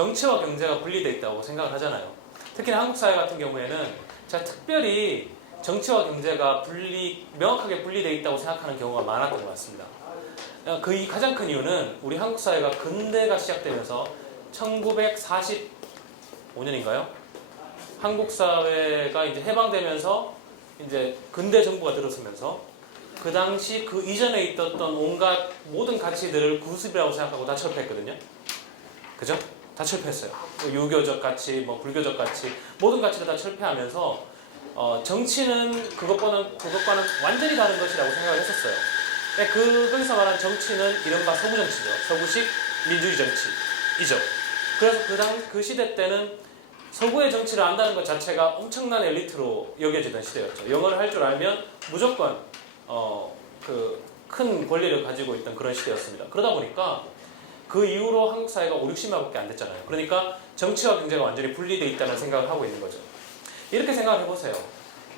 정치와 경제가 분리되어 있다고 생각을 하잖아요. 특히 한국 사회 같은 경우에는 제가 특별히 정치와 경제가 명확하게 분리되어 있다고 생각하는 경우가 많았던 것 같습니다. 그 가장 큰 이유는 우리 한국 사회가 근대가 시작되면서 1945년인가요? 한국 사회가 이제 해방되면서 이제 근대 정부가 들어서면서 그 당시 그 이전에 있었던 온갖 모든 가치들을 구습이라고 생각하고 다 철폐했거든요. 그죠? 다 철폐했어요. 유교적 가치, 불교적 가치, 모든 가치를 다 철폐하면서 정치는 그것과는 완전히 다른 것이라고 생각을 했었어요. 거기서 말하는 정치는 이른바 서구 정치죠. 서구식 민주주의 정치이죠. 그래서 그 시대 때는 서구의 정치를 안다는 것 자체가 엄청난 엘리트로 여겨지던 시대였죠. 영어를 할 줄 알면 무조건 큰 권리를 가지고 있던 그런 시대였습니다. 그러다 보니까 그 이후로 한국 사회가 5, 60년밖에 안 됐잖아요. 그러니까 정치와 경제가 완전히 분리되어 있다는 생각을 하고 있는 거죠. 이렇게 생각을 해보세요.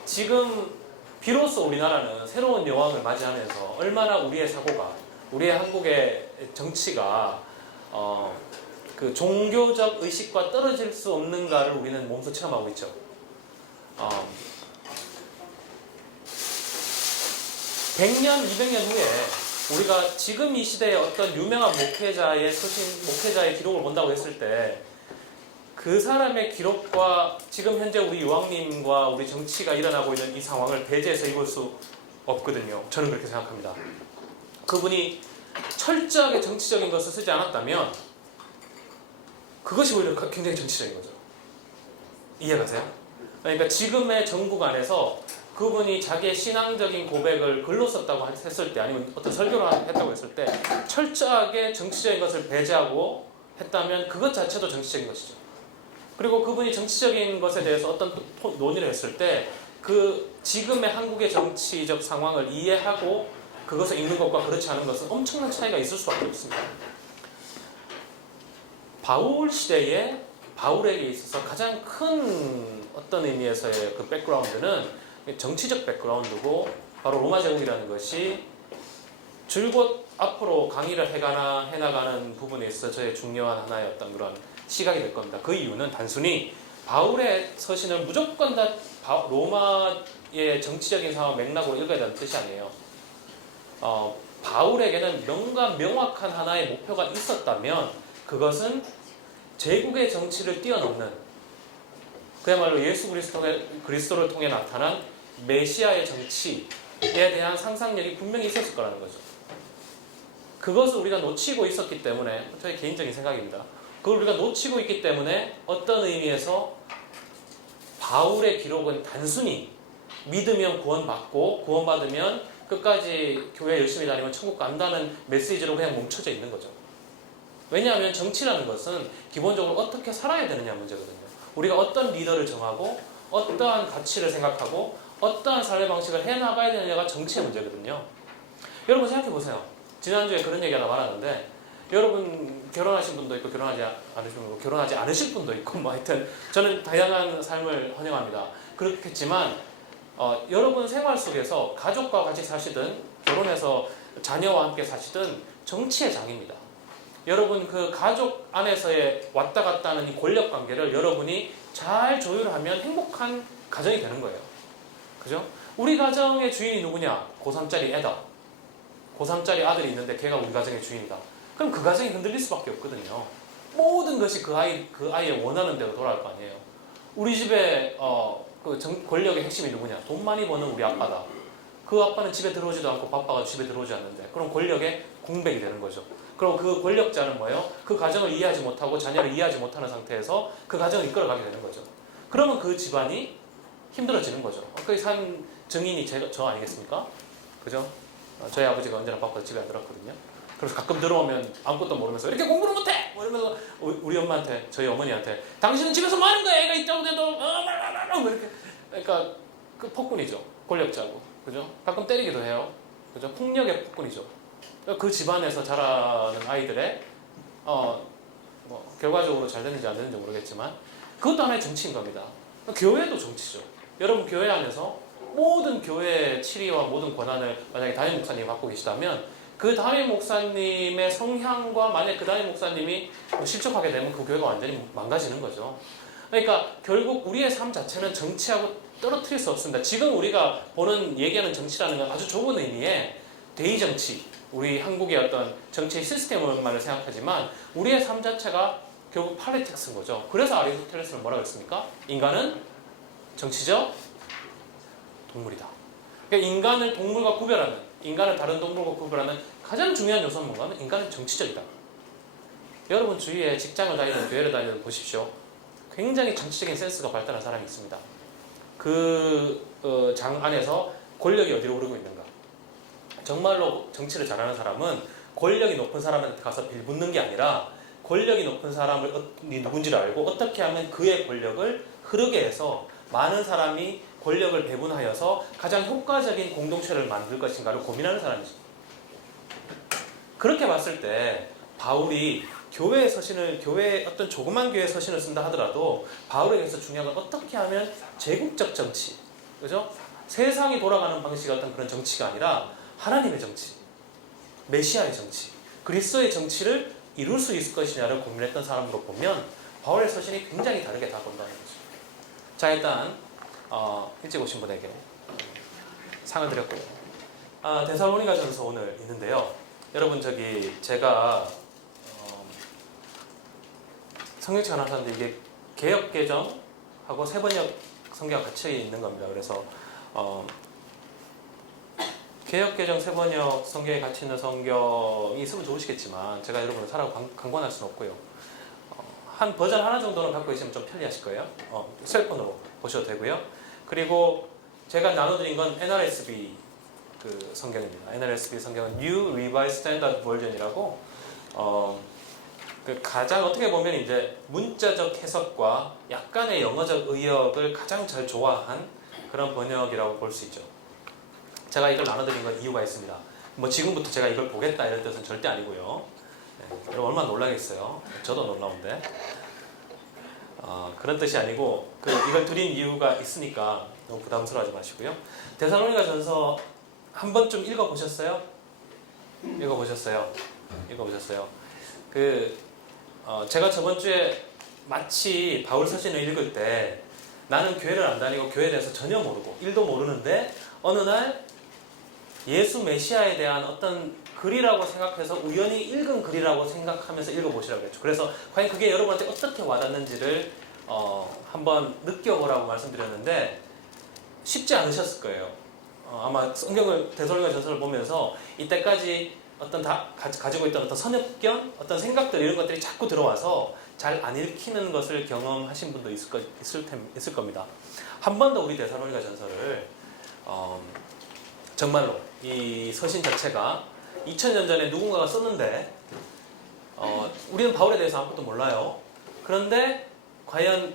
지금 비로소 우리나라는 새로운 여왕을 맞이하면서 얼마나 우리의 사고가, 우리의 한국의 정치가 그 종교적 의식과 떨어질 수 없는가를 우리는 몸소 체험하고 있죠. 100년, 200년 후에 우리가 지금 이 시대의 어떤 유명한 목회자의 기록을 본다고 했을 때 그 사람의 기록과 지금 현재 우리 여왕님과 우리 정치가 일어나고 있는 이 상황을 배제해서 읽을 수 없거든요. 저는 그렇게 생각합니다. 그분이 철저하게 정치적인 것을 쓰지 않았다면 그것이 오히려 굉장히 정치적인 거죠. 이해가세요? 그러니까 지금의 정국 안에서 그분이 자기의 신앙적인 고백을 글로 썼다고 했을 때 아니면 어떤 설교를 했다고 했을 때 철저하게 정치적인 것을 배제하고 했다면 그것 자체도 정치적인 것이죠. 그리고 그분이 정치적인 것에 대해서 어떤 논의를 했을 때 그 지금의 한국의 정치적 상황을 이해하고 그것을 읽는 것과 그렇지 않은 것은 엄청난 차이가 있을 수밖에 없습니다. 바울 시대에 바울에게 있어서 가장 큰 어떤 의미에서의 그 백그라운드는 정치적 백그라운드고 바로 로마 제국이라는 것이 줄곧 앞으로 강의를 해나가는 부분에 있어 저의 중요한 하나의 어떤 그런 시각이 될 겁니다. 그 이유는 단순히 바울의 서신을 무조건 다 로마의 정치적인 상황 맥락으로 읽어야 된다는 뜻이 아니에요. 바울에게는 명확한 하나의 목표가 있었다면 그것은 제국의 정치를 뛰어넘는 그야말로 예수 그리스도를 통해 나타난 메시아의 정치에 대한 상상력이 분명히 있었을 거라는 거죠. 그것을 우리가 놓치고 있었기 때문에 저의 개인적인 생각입니다. 그걸 우리가 놓치고 있기 때문에 어떤 의미에서 바울의 기록은 단순히 믿으면 구원받고 구원받으면 끝까지 교회 열심히 다니면 천국 간다는 메시지로 그냥 멈춰져 있는 거죠. 왜냐하면 정치라는 것은 기본적으로 어떻게 살아야 되느냐 문제거든요. 우리가 어떤 리더를 정하고 어떠한 가치를 생각하고 어떠한 삶의 방식을 해나가야 되느냐가 정치의 문제거든요. 여러분 생각해 보세요. 지난주에 그런 얘기 하나 말하는데 여러분 결혼하신 분도 있고 결혼하지 않으실 분도 있고 하여튼 저는 다양한 삶을 환영합니다. 그렇겠지만 여러분 생활 속에서 가족과 같이 사시든 결혼해서 자녀와 함께 사시든 정치의 장입니다. 여러분 그 가족 안에서의 왔다 갔다 하는 이 권력 관계를 여러분이 잘 조율하면 행복한 가정이 되는 거예요. 그죠? 우리 가정의 주인이 누구냐? 고3짜리 애다. 고3짜리 아들이 있는데 걔가 우리 가정의 주인이다. 그럼 그 가정이 흔들릴 수밖에 없거든요. 모든 것이 그 아이의 원하는 대로 돌아갈 거 아니에요. 우리 집에 권력의 핵심이 누구냐? 돈 많이 버는 우리 아빠다. 그 아빠는 집에 들어오지도 않고 바빠가 집에 들어오지 않는데 그럼 권력의 공백이 되는 거죠. 그럼 그 권력자는 뭐예요? 그 가정을 이해하지 못하고 자녀를 이해하지 못하는 상태에서 그 가정을 이끌어가게 되는 거죠. 그러면 그 집안이 힘들어지는 거죠. 거기 산 증인이 저 아니겠습니까? 그죠? 저희 아버지가 언제나 바빠서 집에 안 들었거든요. 그래서 가끔 들어오면 아무것도 모르면서 이렇게 공부를 못해! 이러면서 우리 엄마한테, 저희 어머니한테 당신은 집에서 뭐 하는 거야? 애가 있다고 해도 이렇게. 그러니까 그 폭군이죠. 권력자고. 그죠? 가끔 때리기도 해요. 그죠? 폭력의 폭군이죠. 그 집안에서 자라는 아이들의 결과적으로 잘 되는지 안 되는지 모르겠지만 그것도 하나의 정치인 겁니다. 교회도 정치죠. 여러분 교회 안에서 모든 교회의 치리와 모든 권한을 만약에 담임 목사님이 갖고 계시다면 그 담임 목사님의 성향과 만약 그 담임 목사님이 실족하게 되면 그 교회가 완전히 망가지는 거죠. 그러니까 결국 우리의 삶 자체는 정치하고 떨어뜨릴 수 없습니다. 지금 우리가 얘기하는 정치라는 건 아주 좁은 의미의 대의 정치, 우리 한국의 어떤 정치의 시스템만을 생각하지만 우리의 삶 자체가 결국 팔레틱스인 거죠. 그래서 아리스토텔레스는 뭐라고 했습니까? 인간은 정치적 동물이다. 그러니까 인간을 동물과 구별하는, 인간을 다른 동물과 구별하는 가장 중요한 요소는 뭔가? 인간은 정치적이다. 여러분 주위에 직장을 다니든 교회를 다니든 보십시오. 굉장히 정치적인 센스가 발달한 사람이 있습니다. 그 장 안에서 권력이 어디로 오르고 있는가. 정말로 정치를 잘하는 사람은 권력이 높은 사람한테 가서 빌붙는 게 아니라 권력이 높은 사람을 누군지를 알고 어떻게 하면 그의 권력을 흐르게 해서 많은 사람이 권력을 배분하여서 가장 효과적인 공동체를 만들 것인가를 고민하는 사람이죠. 그렇게 봤을 때 바울이 교회의 서신을, 어떤 조그만 교회의 서신을 쓴다 하더라도 바울에게서 중요한 건 어떻게 하면 제국적 정치, 그죠? 세상이 돌아가는 방식의 어떤 그런 정치가 아니라 하나님의 정치, 메시아의 정치, 그리스도의 정치를 이룰 수 있을 것이냐를 고민했던 사람으로 보면 바울의 서신이 굉장히 다르게 다가온다는 거죠. 자, 일단 일찍 오신 분에게 상을 드렸고요. 데살로니가 전서 오늘 있는데요. 여러분 제가 성경책 하나 샀는데 이게 개역개정하고 세번역 성경과 같이 있는 겁니다. 그래서 개역개정 세번역 성경에 같이 있는 성경이 있으면 좋으시겠지만 제가 여러분을 사라고 강권할 수는 없고요. 한 버전 하나 정도는 갖고 계시면 좀 편리하실 거예요. 셀폰으로 보셔도 되고요. 그리고 제가 나눠드린 건 NRSV 그 성경입니다. NRSV 성경은 New Revised Standard Version이라고 그 가장 어떻게 보면 이제 문자적 해석과 약간의 영어적 의역을 가장 잘 조화한 그런 번역이라고 볼 수 있죠. 제가 이걸 나눠드린 건 이유가 있습니다. 뭐 지금부터 제가 이걸 보겠다 이런 뜻은 절대 아니고요. 여러분 얼마나 놀라겠어요. 저도 놀라운데 그런 뜻이 아니고 이걸 드린 이유가 있으니까 너무 부담스러워하지 마시고요. 데살로니가 전서 한 번쯤 읽어보셨어요? 읽어보셨어요? 제가 저번 주에 마치 바울 서신을 읽을 때 나는 교회를 안 다니고 교회에 대해서 전혀 모르고 일도 모르는데 어느 날 예수 메시아에 대한 어떤 글이라고 생각해서 우연히 읽은 글이라고 생각하면서 읽어보시라고 했죠. 그래서 과연 그게 여러분한테 어떻게 와닿는지를 한번 느껴보라고 말씀드렸는데 쉽지 않으셨을 거예요. 아마 성경을 데살로니가 전서를 보면서 이때까지 가지고 있던 어떤 선입견, 어떤 생각들 이런 것들이 자꾸 들어와서 잘 안 읽히는 것을 경험하신 분도 있을 겁니다. 한 번 더 우리 데살로니가 전서를 정말로 이 서신 자체가 2000년 전에 누군가가 썼는데 우리는 바울에 대해서 아무것도 몰라요. 그런데 과연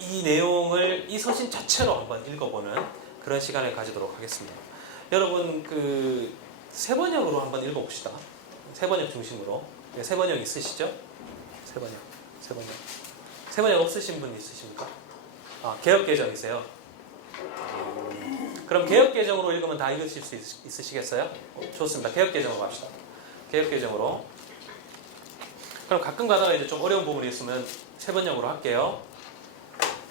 이 내용을 이 서신 자체로 한번 읽어보는 그런 시간을 가지도록 하겠습니다. 여러분 세번역으로 한번 읽어봅시다. 세번역 중심으로. 세번역 있으시죠? 세번역 없으신 분 있으십니까? 개역개정이세요? 그럼 개역개정으로 읽으면 다 읽으실 수 있으시겠어요? 좋습니다. 개역개정으로 갑시다. 개역개정으로. 그럼 가끔 가다가 이제 좀 어려운 부분이 있으면 세번역으로 할게요.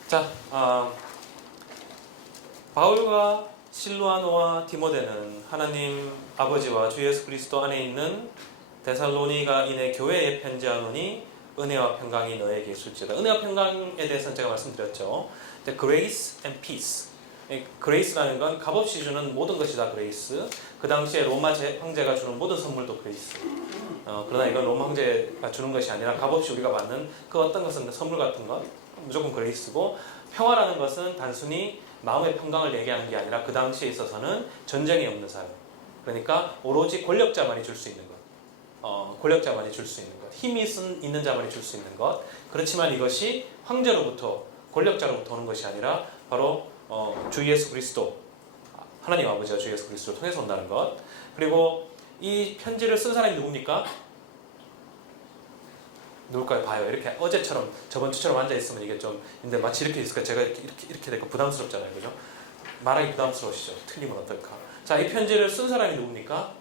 자, 바울과 실루아노와 디모데는 하나님 아버지와 주 예수 그리스도 안에 있는 데살로니가인의 교회에 편지하노니 은혜와 평강이 너에게 있을지어다. 은혜와 평강에 대해서는 제가 말씀드렸죠. Grace and Peace. 그레이스라는 건 값없이 주는 모든 것이 다 그레이스. 그 당시에 로마 황제가 주는 모든 선물도 그레이스. 그러나 이건 로마 황제가 주는 것이 아니라 값없이 우리가 받는 그 어떤 것은 선물 같은 것 무조건 그레이스고, 평화라는 것은 단순히 마음의 평강을 얘기하는 게 아니라 그 당시에 있어서는 전쟁이 없는 사회. 그러니까 오로지 권력자만이 줄 수 있는 것. 권력자만이 줄 수 있는 것. 힘이 있는 자만이 줄 수 있는 것. 그렇지만 이것이 황제로부터, 권력자로부터 오는 것이 아니라 바로 주 예수 그리스도, 하나님 아버지와 주 예수 그리스도를 통해서 온다는 것. 그리고 이 편지를 쓴 사람이 누굽니까? 누굴까요? 봐요. 이렇게 어제처럼 저번 주처럼 앉아있으면 이게 좀, 근데 마치 이렇게 있을까? 제가 이렇게 되니까 부담스럽잖아요. 그죠? 말하기 부담스러우시죠? 틀리면 어떨까? 자, 이 편지를 쓴 사람이 누굽니까?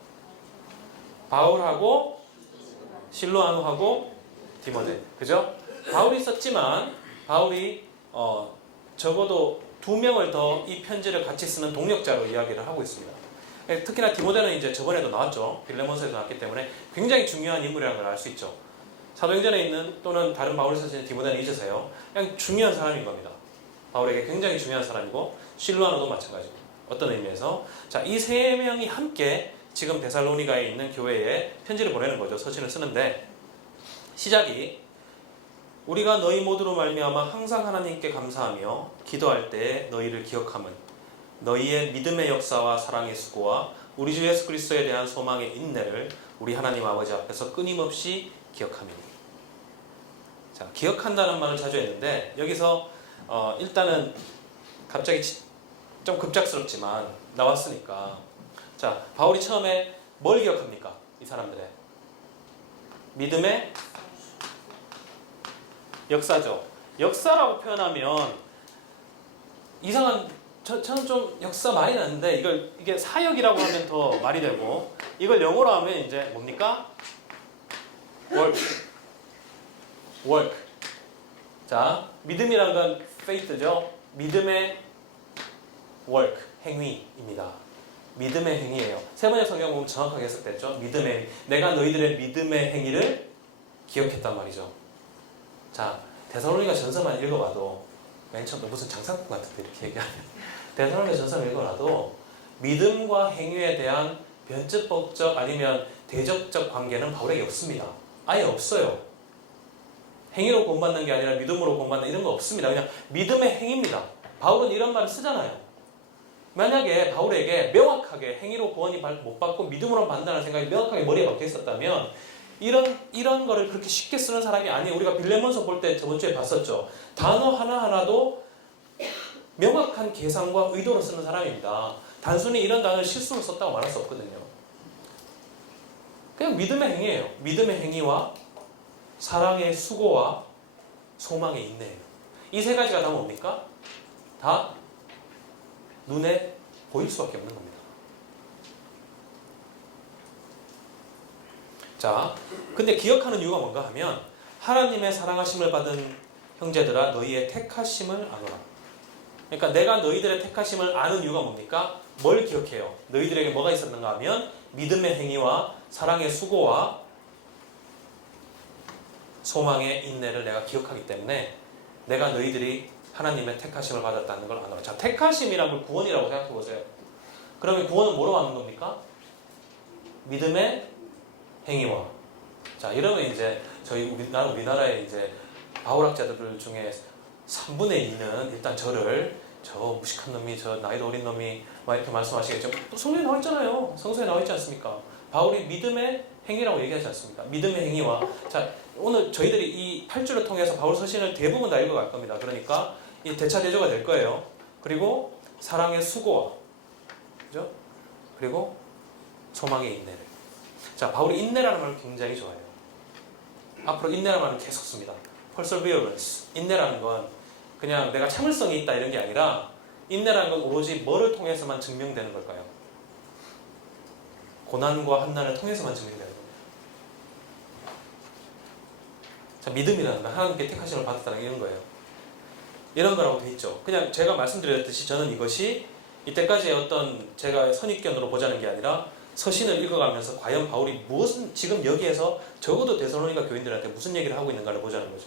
바울하고 실로아노하고 디모데. 그죠? 바울이 썼지만 바울이 적어도 2명을 더 이 편지를 같이 쓰는 동력자로 이야기를 하고 있습니다. 특히나 디모데는 이제 저번에도 나왔죠. 빌레몬서에도 나왔기 때문에 굉장히 중요한 인물이라는 걸 알 수 있죠. 사도행전에 있는 또는 다른 바울이 쓰신 디모데는 잊으세요. 그냥 중요한 사람인 겁니다. 바울에게 굉장히 중요한 사람이고 실로아노도 마찬가지고. 어떤 의미에서 자, 이 세 명이 함께 지금 데살로니가에 있는 교회에 편지를 보내는 거죠. 서신을 쓰는데 시작이 우리가 너희 모두로 말미암아 항상 하나님께 감사하며 기도할 때 너희를 기억함은 너희의 믿음의 역사와 사랑의 수고와 우리 주 예수 그리스도에 대한 소망의 인내를 우리 하나님 아버지 앞에서 끊임없이 기억함이니. 자, 기억한다는 말을 자주 했는데 여기서 일단은 갑자기 좀 급작스럽지만 나왔으니까 자, 바울이 처음에 뭘 기억합니까? 이 사람들의 믿음의 역사죠. 역사라고 표현하면 이상한 저는 좀 역사 많이 나는데 이게 사역이라고 하면 더 말이 되고 이걸 영어로 하면 이제 뭡니까? work. 자, 믿음이란 건 faith죠. 믿음의 work, 행위입니다. 믿음의 행위예요. 세 번의 성경 보면 정확하게 해석됐죠. 믿음의 내가 너희들의 믿음의 행위를 기억했단 말이죠. 자, 데살로니가 전서만 읽어봐도 맨 처음 무슨 장사꾼 같은데 이렇게 얘기하면 데살로니가 전서를 읽어봐도 믿음과 행위에 대한 변증법적 아니면 대적적 관계는 바울에게 없습니다. 아예 없어요. 행위로 구원받는 게 아니라 믿음으로 구원받는 이런 거 없습니다. 그냥 믿음의 행위입니다. 바울은 이런 말을 쓰잖아요. 만약에 바울에게 명확하게 행위로 구원이 못 받고 믿음으로 받는다는 생각이 명확하게 머리에 박혀 있었다면 이런 거를 그렇게 쉽게 쓰는 사람이 아니에요. 우리가 빌레몬서 볼 때 저번 주에 봤었죠. 단어 하나하나도 명확한 계산과 의도로 쓰는 사람입니다. 단순히 이런 단어를 실수로 썼다고 말할 수 없거든요. 그냥 믿음의 행위예요. 믿음의 행위와 사랑의 수고와 소망의 인내예요. 이 세 가지가 다 뭡니까? 다 눈에 보일 수밖에 없는 겁니다. 자, 근데 기억하는 이유가 뭔가 하면 하나님의 사랑하심을 받은 형제들아 너희의 택하심을 아노라. 그러니까 내가 너희들의 택하심을 아는 이유가 뭡니까? 뭘 기억해요? 너희들에게 뭐가 있었는가 하면 믿음의 행위와 사랑의 수고와 소망의 인내를 내가 기억하기 때문에 내가 너희들이 하나님의 택하심을 받았다는 걸 아노라. 자, 택하심이란 걸 구원이라고 생각해 보세요. 그러면 구원은 뭐로 하는 겁니까? 믿음의 행위와. 자, 이러면 이제 우리나라의 이제 바울학자들 중에 3분의 2는 일단 저를 저 무식한 놈이 저 나이도 어린 놈이 막 이렇게 말씀하시겠죠. 또 성경에 나와 있잖아요. 성서에 나와 있지 않습니까? 바울이 믿음의 행위라고 얘기하지 않습니까? 믿음의 행위와. 자, 오늘 저희들이 이 8주를 통해서 바울 서신을 대부분 다 읽어갈 겁니다. 그러니까 이 대차대조가 될 거예요. 그리고 사랑의 수고와, 그죠? 그리고 소망의 인내를. 자, 바울이 인내라는 말을 굉장히 좋아해요. 앞으로 인내라는 말을 계속 씁니다. perseverance. 인내라는 건 그냥 내가 참을성이 있다 이런 게 아니라 인내라는 건 오로지 뭐를 통해서만 증명되는 걸까요? 고난과 환난을 통해서만 증명되는 겁니다. 자, 믿음이라는 건 하나님께 택하심을 받았다는 이런 거예요. 이런 거라고 돼 있죠. 그냥 제가 말씀드렸듯이 저는 이것이 이때까지의 어떤 제가 선입견으로 보자는 게 아니라 서신을 읽어가면서 과연 바울이 무슨 지금 여기에서 적어도 데살로니가 교인들한테 무슨 얘기를 하고 있는가를 보자는 거죠.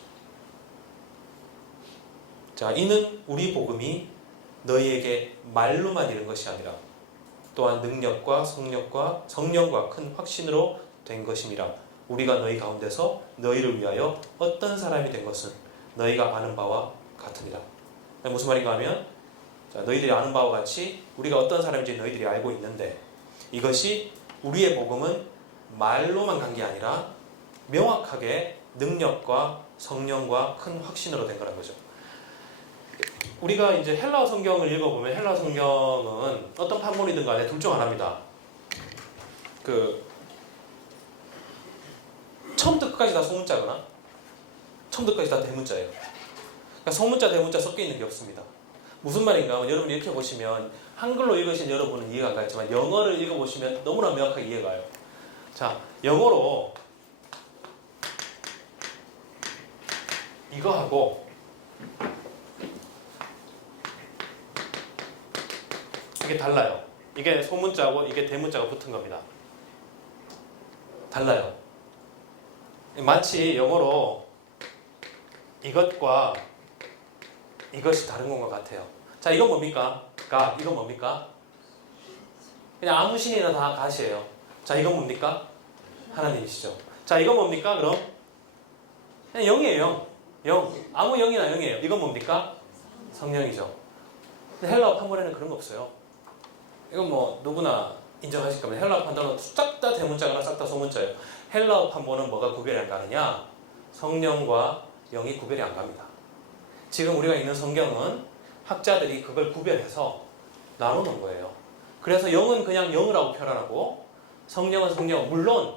자, 이는 우리 복음이 너희에게 말로만 이른 것이 아니라 또한 능력과 성령과 큰 확신으로 된 것임이라. 우리가 너희 가운데서 너희를 위하여 어떤 사람이 된 것은 너희가 아는 바와 같으니라. 무슨 말인가 하면 자, 너희들이 아는 바와 같이 우리가 어떤 사람인지 너희들이 알고 있는데 이것이 우리의 복음은 말로만 간 게 아니라 명확하게 능력과 성령과 큰 확신으로 된 거라는 거죠. 우리가 이제 헬라어 성경을 읽어보면 헬라어 성경은 어떤 판본이든 간에 둘 중 하나입니다. 처음부터 끝까지 다 소문자거나 처음부터 끝까지 다 대문자예요. 그러니까 소문자, 대문자 섞여 있는 게 없습니다. 무슨 말인가 하면 여러분이 이렇게 보시면 한글로 읽으신 여러분은 이해가 안 가겠지만 영어를 읽어보시면 너무나 명확하게 이해가 가요. 자, 영어로 이거하고 이게 달라요. 이게 소문자고 이게 대문자가 붙은 겁니다. 달라요. 마치 영어로 이것과 이것이 다른 것과 같아요. 자, 이건 뭡니까? God. 이건 뭡니까? 그냥 아무 신이나 다 God이에요. 자, 이건 뭡니까? 하나님이시죠. 자, 이건 뭡니까? 그럼 그냥 영이에요. 영. 아무 영이나 영이에요. 이건 뭡니까? 성령이죠. 근데 헬라어 판본에는 그런 거 없어요. 이건 뭐 누구나 인정하실 겁니다. 헬라어 판본은 싹 다 대문자거나 싹 다 소문자예요. 헬라어 판본은 뭐가 구별이 안 가느냐? 성령과 영이 구별이 안 갑니다. 지금 우리가 있는 성경은 학자들이 그걸 구별해서 나누는 거예요. 그래서 영은 그냥 영이라고 표현하고 성령은 성령. 물론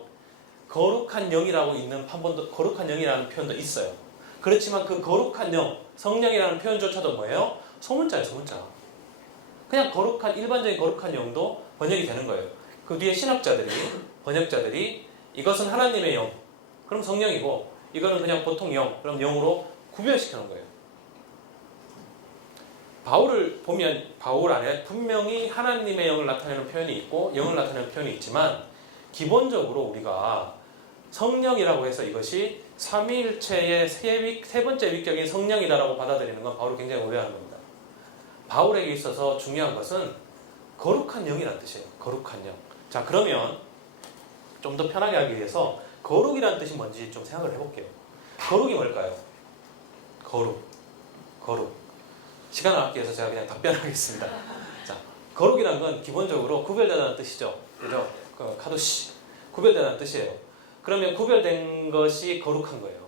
거룩한 영이라고 있는 판본도 거룩한 영이라는 표현도 있어요. 그렇지만 그 거룩한 영, 성령이라는 표현조차도 뭐예요? 소문자예요, 소문자. 그냥 거룩한 일반적인 거룩한 영도 번역이 되는 거예요. 그 뒤에 신학자들이 번역자들이 이것은 하나님의 영, 그럼 성령이고 이거는 그냥 보통 영, 그럼 영으로 구별시키는 거예요. 바울을 보면 바울 안에 분명히 하나님의 영을 나타내는 표현이 있고 영을 나타내는 표현이 있지만 기본적으로 우리가 성령이라고 해서 이것이 삼위일체의 세 번째 위격인 성령이다라고 받아들이는 건 바울이 굉장히 오해하는 겁니다. 바울에게 있어서 중요한 것은 거룩한 영이라는 뜻이에요. 거룩한 영. 자, 그러면 좀 더 편하게 하기 위해서 거룩이라는 뜻이 뭔지 좀 생각을 해볼게요. 거룩이 뭘까요? 거룩. 시간을 아끼기 위해서 제가 그냥 답변하겠습니다. 자, 거룩이라는 건 기본적으로 구별되다는 뜻이죠. 그죠? 카도시. 구별되다는 뜻이에요. 그러면 구별된 것이 거룩한 거예요.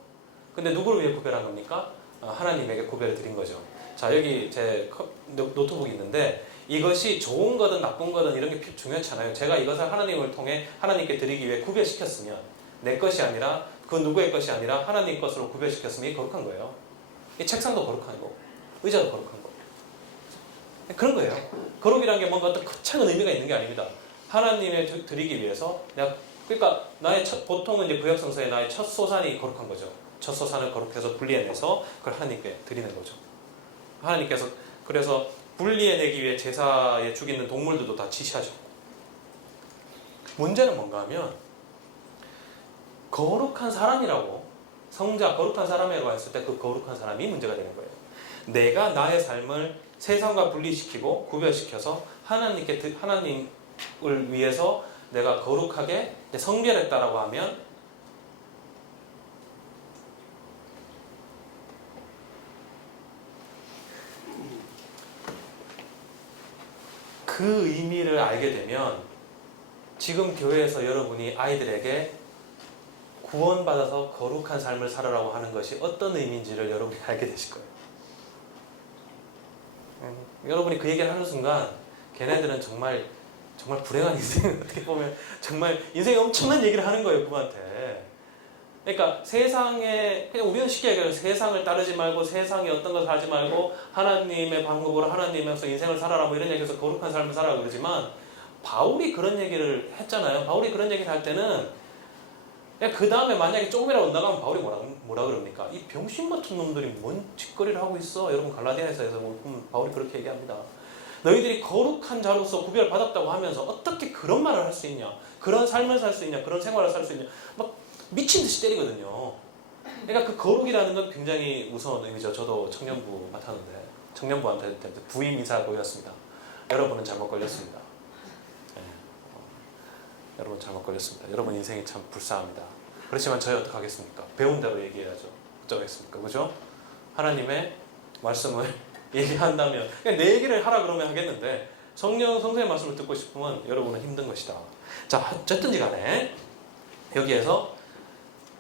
근데 누구를 위해 구별한 겁니까? 하나님에게 구별을 드린 거죠. 자, 여기 제 노트북이 있는데 이것이 좋은 거든 나쁜 거든 이런 게 중요하지 않아요. 제가 이것을 하나님을 통해 하나님께 드리기 위해 구별시켰으면 내 것이 아니라 그 누구의 것이 아니라 하나님 것으로 구별시켰으면 이게 거룩한 거예요. 이 책상도 거룩한 거고 의자도 거룩한 거고 그런 거예요. 거룩이라는 게 뭔가 어떤 거창한 의미가 있는 게 아닙니다. 하나님에 드리기 위해서 내가 그러니까 나의 보통은 이제 구약성서에 나의 첫 소산이 거룩한 거죠. 첫 소산을 거룩해서 분리해내서 그걸 하나님께 드리는 거죠. 하나님께서 그래서 분리해내기 위해 제사에 죽이는 동물들도 다 지시하셨고 문제는 뭔가 하면 거룩한 사람이라고 성자 거룩한 사람이라고 했을 때 그 거룩한 사람이 문제가 되는 거예요. 내가 나의 삶을 세상과 분리시키고 구별시켜서 하나님을 위해서 내가 거룩하게 성별했다라고 하면 그 의미를 알게 되면 지금 교회에서 여러분이 아이들에게 구원받아서 거룩한 삶을 살아라고 하는 것이 어떤 의미인지를 여러분이 알게 되실 거예요. 여러분이 그 얘기를 하는 순간 걔네들은 정말 불행한 인생 어떻게 보면 정말 인생에 엄청난 얘기를 하는 거예요. 그분한테. 그러니까 세상에 그냥 우리는 쉽게 얘기해요. 세상을 따르지 말고 세상에 어떤 것을 하지 말고 하나님의 방법으로 하나님에서 인생을 살아라 뭐 이런 얘기해서 거룩한 삶을 살아라 그러지만 바울이 그런 얘기를 했잖아요. 바울이 그런 얘기를 할 때는 그 다음에 만약에 조금이라도 나가면 바울이 뭐라 그럽니까? 이 병신 같은 놈들이 뭔 짓거리를 하고 있어. 여러분 갈라디아서에서 바울이 그렇게 얘기합니다. 너희들이 거룩한 자로서 구별받았다고 하면서 어떻게 그런 말을 할 수 있냐? 그런 삶을 살 수 있냐? 그런 생활을 살 수 있냐? 막 미친 듯이 때리거든요. 그러니까 그 거룩이라는 건 굉장히 무서운 의미죠. 저도 청년부 맡았는데 청년부한테 부임 인사 보였습니다. 여러분은 잘못 걸렸습니다. 네. 여러분 잘못 걸렸습니다. 여러분 인생이 참 불쌍합니다. 그렇지만 저희 어떡하겠습니까? 배운 대로 얘기해야죠. 어쩌겠습니까? 그죠? 하나님의 말씀을 얘기한다면 그냥 내 얘기를 하라 그러면 하겠는데 성령의 말씀을 듣고 싶으면 여러분은 힘든 것이다. 자, 어쨌든지 간에 여기에서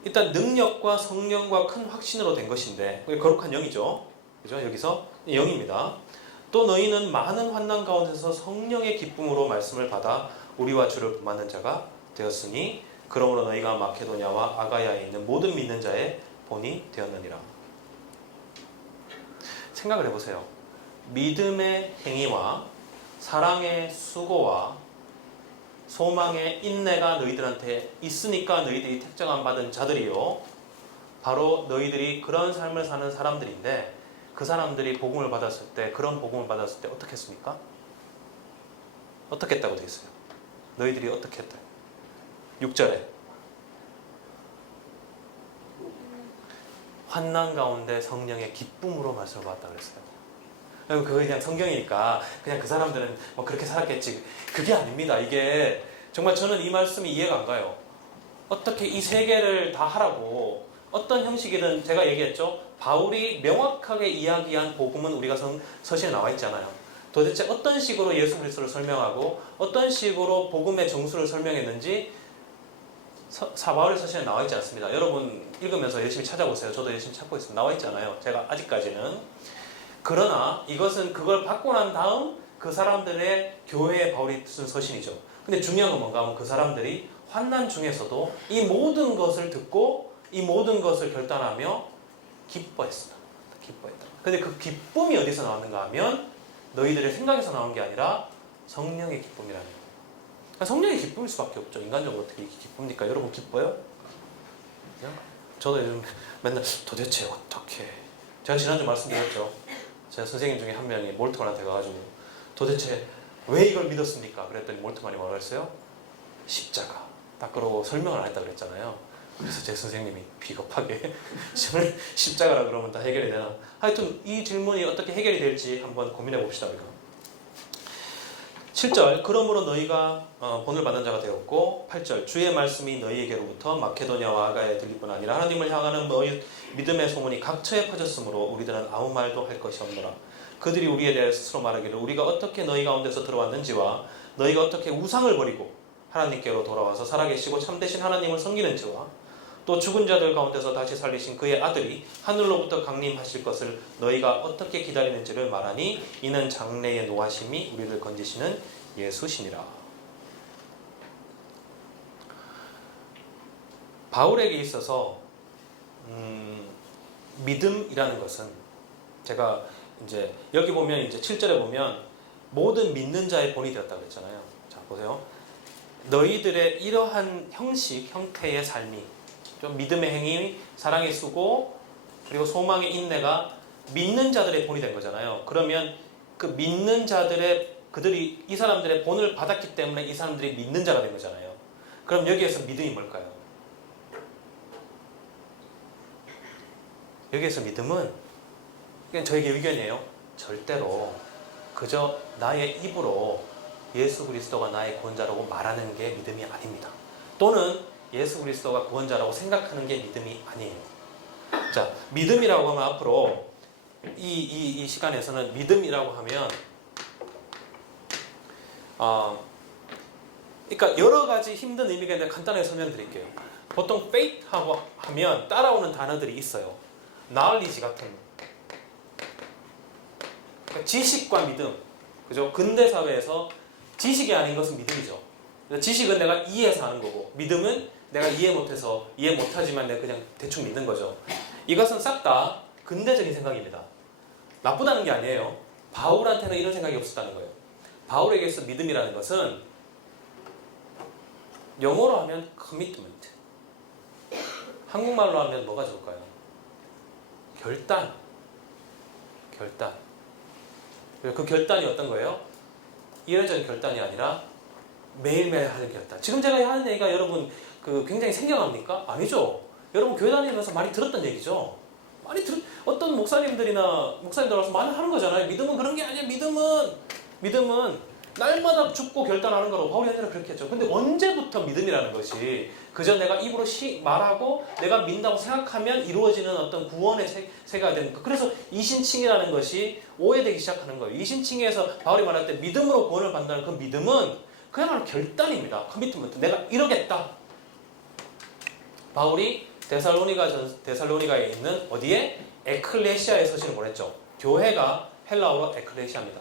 일단 능력과 성령과 큰 확신으로 된 것인데 거룩한 영이죠. 그죠? 여기서 영입니다. 또 너희는 많은 환난 가운데서 성령의 기쁨으로 말씀을 받아 우리와 주를 본받는 자가 되었으니 그러므로 너희가 마케도냐와 아가야에 있는 모든 믿는 자의 본이 되었느니라. 생각을 해보세요. 믿음의 행위와 사랑의 수고와 소망의 인내가 너희들한테 있으니까 너희들이 택정함 받은 자들이요. 바로 너희들이 그런 삶을 사는 사람들인데 그 사람들이 복음을 받았을 때 그런 복음을 받았을 때 어떻게 했습니까? 어떻게 했다고 되어 있어요? 너희들이 어떻게 했다? 6절에 환난 가운데 성령의 기쁨으로 말씀을 받았다 그랬어요. 그거 그냥 성경이니까 그냥 그 사람들은 뭐 그렇게 살았겠지. 그게 아닙니다. 이게 정말 저는 이 말씀이 이해가 안 가요. 어떻게 이 세 개를 다 하라고 어떤 형식이든 제가 얘기했죠. 바울이 명확하게 이야기한 복음은 우리가 서신에 나와 있잖아요. 도대체 어떤 식으로 예수 그리스도를 설명하고 어떤 식으로 복음의 정수를 설명했는지 바울의 서신에 나와 있지 않습니다. 여러분 읽으면서 열심히 찾아보세요. 저도 열심히 찾고 있습니다. 나와 있잖아요. 제가 아직까지는. 그러나 이것은 그걸 받고 난 다음 그 사람들의 교회에 바울이 쓴 서신이죠. 근데 중요한 건 뭔가 하면 그 사람들이 환난 중에서도 이 모든 것을 듣고 이 모든 것을 결단하며 기뻐했습니다. 기뻐했다. 근데 그 기쁨이 어디서 나왔는가 하면 너희들의 생각에서 나온 게 아니라 성령의 기쁨이라는 거예요. 그러니까 성령의 기쁨일 수밖에 없죠. 인간적으로 어떻게 기쁩니까? 여러분 기뻐요? 저도 요즘 맨날 도대체 어떻게 제가 지난주 말씀드렸죠. 제 선생님 중에 한 명이 몰트만한테 가가지고 도대체 왜 이걸 믿었습니까? 그랬더니 몰트만이 뭐라고 했어요? 십자가. 딱 그러고 설명을 안 했다 그랬잖아요. 그래서 제 선생님이 비겁하게 십자가라 그러면 다 해결이 되나? 하여튼 이 질문이 어떻게 해결이 될지 한번 고민해 봅시다. 우리가. 7절 그러므로 너희가 본을 받는 자가 되었고 8절 주의 말씀이 너희에게로부터 마케도냐와 아가야에 들릴 뿐 아니라 하나님을 향하는 너희 믿음의 소문이 각처에 퍼졌으므로 우리들은 아무 말도 할 것이 없노라. 그들이 우리에 대해 스스로 말하기를 우리가 어떻게 너희 가운데서 들어왔는지와 너희가 어떻게 우상을 버리고 하나님께로 돌아와서 살아계시고 참되신 하나님을 섬기는지와 또 죽은 자들 가운데서 다시 살리신 그의 아들이 하늘로부터 강림하실 것을 너희가 어떻게 기다리는지를 말하니 이는 장래의 노하심이 우리를 건지시는 예수시니라. 바울에게 있어서 믿음이라는 것은 제가 이제 여기 보면 이제 7절에 보면 모든 믿는 자의 본이 되었다고 했잖아요. 자 보세요. 너희들의 이러한 형태의 삶이 좀 믿음의 행위, 사랑의 수고, 그리고 소망의 인내가 믿는 자들의 본이 된 거잖아요. 그러면 그 믿는 자들의 그들이 이 사람들의 본을 받았기 때문에 이 사람들이 믿는 자가 된 거잖아요. 그럼 여기에서 믿음이 뭘까요? 여기에서 믿음은 그냥 저에게 의견이에요. 절대로 그저 나의 입으로 예수 그리스도가 나의 구원자라고 말하는 게 믿음이 아닙니다. 또는 예수 그리스도가 구원자라고 생각하는 게 믿음이 아니에요. 자, 믿음이라고 하면 앞으로 이 시간에서는 믿음이라고 하면 그러니까 여러 가지 힘든 의미가 있는데 간단하게 설명드릴게요. 보통 faith하고 하면 따라오는 단어들이 있어요. knowledge 같은 그러니까 지식과 믿음. 그죠? 근대 사회에서 지식이 아닌 것은 믿음이죠. 지식은 내가 이해해서 하는 거고 믿음은 내가 이해 못하지만 내가 그냥 대충 믿는 거죠. 이것은 싹 다 근대적인 생각입니다. 나쁘다는 게 아니에요. 바울한테는 이런 생각이 없었다는 거예요. 바울에게서 믿음이라는 것은 영어로 하면 commitment, 한국말로 하면 뭐가 좋을까요? 결단. 그 결단이 어떤 거예요? 이례적인 결단이 아니라 매일매일 하는 결단. 지금 제가 하는 얘기가 여러분 굉장히 생경합니까? 아니죠. 여러분 교회 다니면서 많이 들었던 얘기죠. 어떤 목사님들 와서 많이 하는 거잖아요. 믿음은 그런 게 아니야. 믿음은 날마다 죽고 결단하는 거라고 바울이 아니라 그렇게 했죠. 근데 언제부터 믿음이라는 것이 그저 내가 입으로 말하고 내가 믿는다고 생각하면 이루어지는 어떤 구원의 세계가 되는 거. 그래서 이신칭이라는 것이 오해되기 시작하는 거예요. 이신칭에서 바울이 말할 때 믿음으로 구원을 받는다는 그 믿음은 그야말로 결단입니다. 커미트먼트. 내가 이러겠다. 바울이 데살로니가에 있는 어디에? 에클레시아에 서신을 보냈죠. 교회가 헬라어로 에클레시아입니다.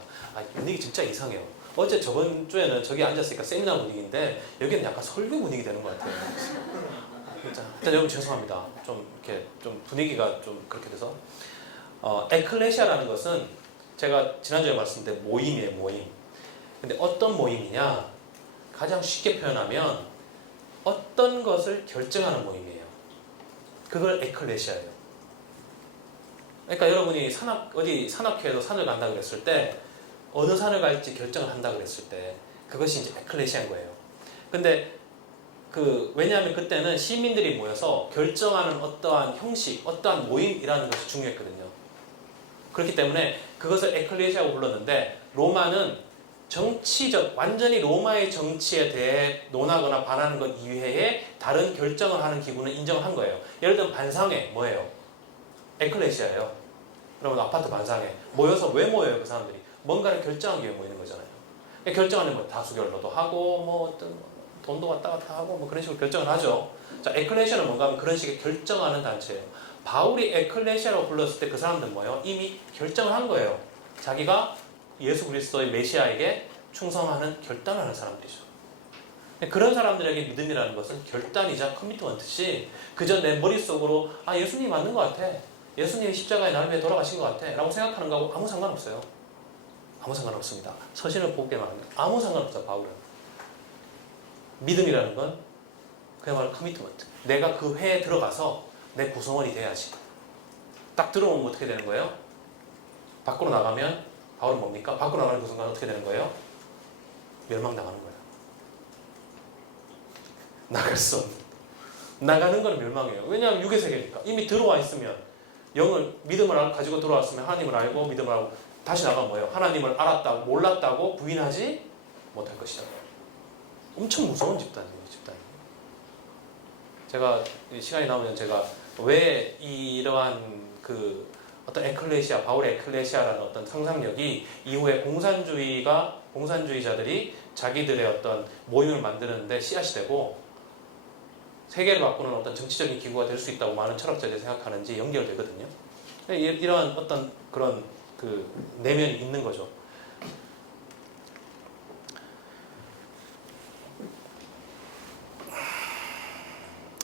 분위기 진짜 이상해요. 어제 저번 주에는 저기 앉았으니까 세미나 분위기인데 여기는 약간 설교 분위기 되는 것 같아요. 일단 여러분 죄송합니다. 좀 이렇게 좀 분위기가 좀 그렇게 돼서 에클레시아라는 것은 제가 지난주에 말씀드린 모임이에요. 모임. 근데 어떤 모임이냐? 가장 쉽게 표현하면 어떤 것을 결정하는 모임이에요. 그걸 에클레시아예요. 그러니까 여러분이 어디 산악회에서 산을 간다 그랬을 때 어느 산을 갈지 결정을 한다 그랬을 때 그것이 이제 에클레시아인 거예요. 근데 왜냐하면 그때는 시민들이 모여서 결정하는 어떠한 형식, 어떠한 모임이라는 것이 중요했거든요. 그렇기 때문에 그것을 에클레시아라고 불렀는데 로마는 정치적, 완전히 로마의 정치에 대해 논하거나 반하는 것 이외에 다른 결정을 하는 기구는 인정을 한 거예요. 예를 들면 반상회 뭐예요? 에클레시아예요. 그러면 아파트 반상회 모여서 왜 모여요? 그 사람들이 뭔가를 결정하기 위해 모이는 거잖아요. 결정하는 뭐 다수결로도 하고 뭐 어떤 돈도 왔다 갔다 하고 뭐 그런 식으로 결정을 하죠. 자, 에클레시아는 뭔가 하면 그런 식의 결정하는 단체예요. 바울이 에클레시아라고 불렀을 때 그 사람들은 뭐예요? 이미 결정을 한 거예요. 자기가 예수 그리스도의 메시아에게 충성하는 결단하는 사람들이죠. 그런 사람들에게 믿음이라는 것은 결단이자 커미트먼트지 그저 내 머릿속으로 예수님이 맞는 것 같아. 예수님이 십자가에 나를 위해 돌아가신 것 같아. 라고 생각하는 거하고 아무 상관없어요. 아무 상관없습니다. 서신을 보게 말합니다. 아무 상관없어요. 바울은. 믿음이라는 건 그야말로 커미트먼트. 내가 그 회에 들어가서 내 구성원이 돼야지. 딱 들어오면 어떻게 되는 거예요? 밖으로 나가면 바울은 뭡니까? 밖으로 나가는 그 순간 어떻게 되는 거예요? 멸망당하는 거예요. 나갈 수 없는. 나가는 건 멸망이에요. 왜냐하면 육의 세계니까. 이미 들어와 있으면 영을 믿음을 가지고 들어왔으면 하나님을 알고 믿음을 알고 다시 나가면 뭐예요? 하나님을 알았다고 몰랐다고 부인하지 못할 것이다. 엄청 무서운 집단이에요. 제가 시간이 나오면 제가 왜 이러한 어떤 에클레시아, 바울의 에클레시아라는 어떤 상상력이 이후에 공산주의자들이 자기들의 어떤 모임을 만드는데 씨앗이 되고 세계를 바꾸는 어떤 정치적인 기구가 될 수 있다고 많은 철학자들이 생각하는지 연결되거든요. 이러한 어떤 그런 내면이 있는 거죠.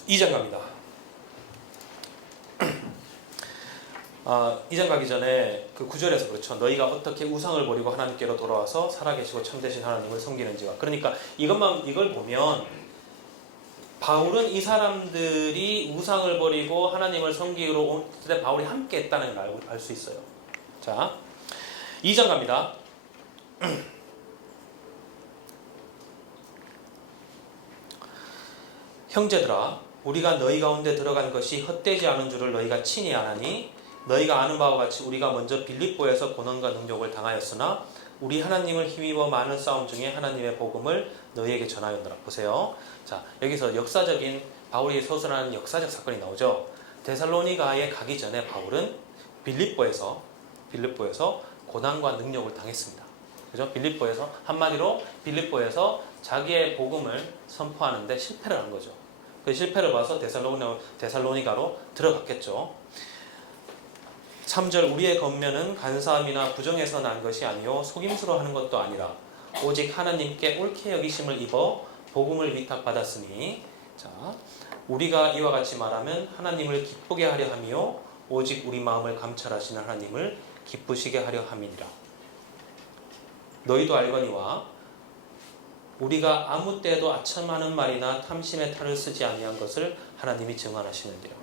2장 갑니다. 2장 가기 전에 9절에서 그렇죠. 너희가 어떻게 우상을 버리고 하나님께로 돌아와서 살아계시고 참되신 하나님을 섬기는지가. 그러니까 이걸 보면 바울은 이 사람들이 우상을 버리고 하나님을 섬기기로 올 때 바울이 함께 했다는 걸 알 수 있어요. 자, 2장 갑니다. 형제들아, 우리가 너희 가운데 들어간 것이 헛되지 않은 줄을 너희가 친히 아나니 너희가 아는 바와 같이 우리가 먼저 빌립보에서 고난과 능욕을 당하였으나 우리 하나님을 힘입어 많은 싸움 중에 하나님의 복음을 너희에게 전하였노라. 보세요. 자, 여기서 바울이 서술하는 역사적 사건이 나오죠. 데살로니가에 가기 전에 바울은 빌립보에서 고난과 능욕을 당했습니다. 그죠? 한마디로 빌립보에서 자기의 복음을 선포하는데 실패를 한 거죠. 그 실패를 봐서 데살로니가로 들어갔겠죠. 3절 우리의 권면은 간사함이나 부정에서 난 것이 아니요 속임수로 하는 것도 아니라 오직 하나님께 옳게 여기심을 입어 복음을 위탁받았으니 자 우리가 이와 같이 말하면 하나님을 기쁘게 하려 함이요 오직 우리 마음을 감찰하시는 하나님을 기쁘시게 하려 함이니라. 너희도 알거니와 우리가 아무 때에도 아첨하는 말이나 탐심의 탈을 쓰지 아니한 것을 하나님이 증언하시는데요.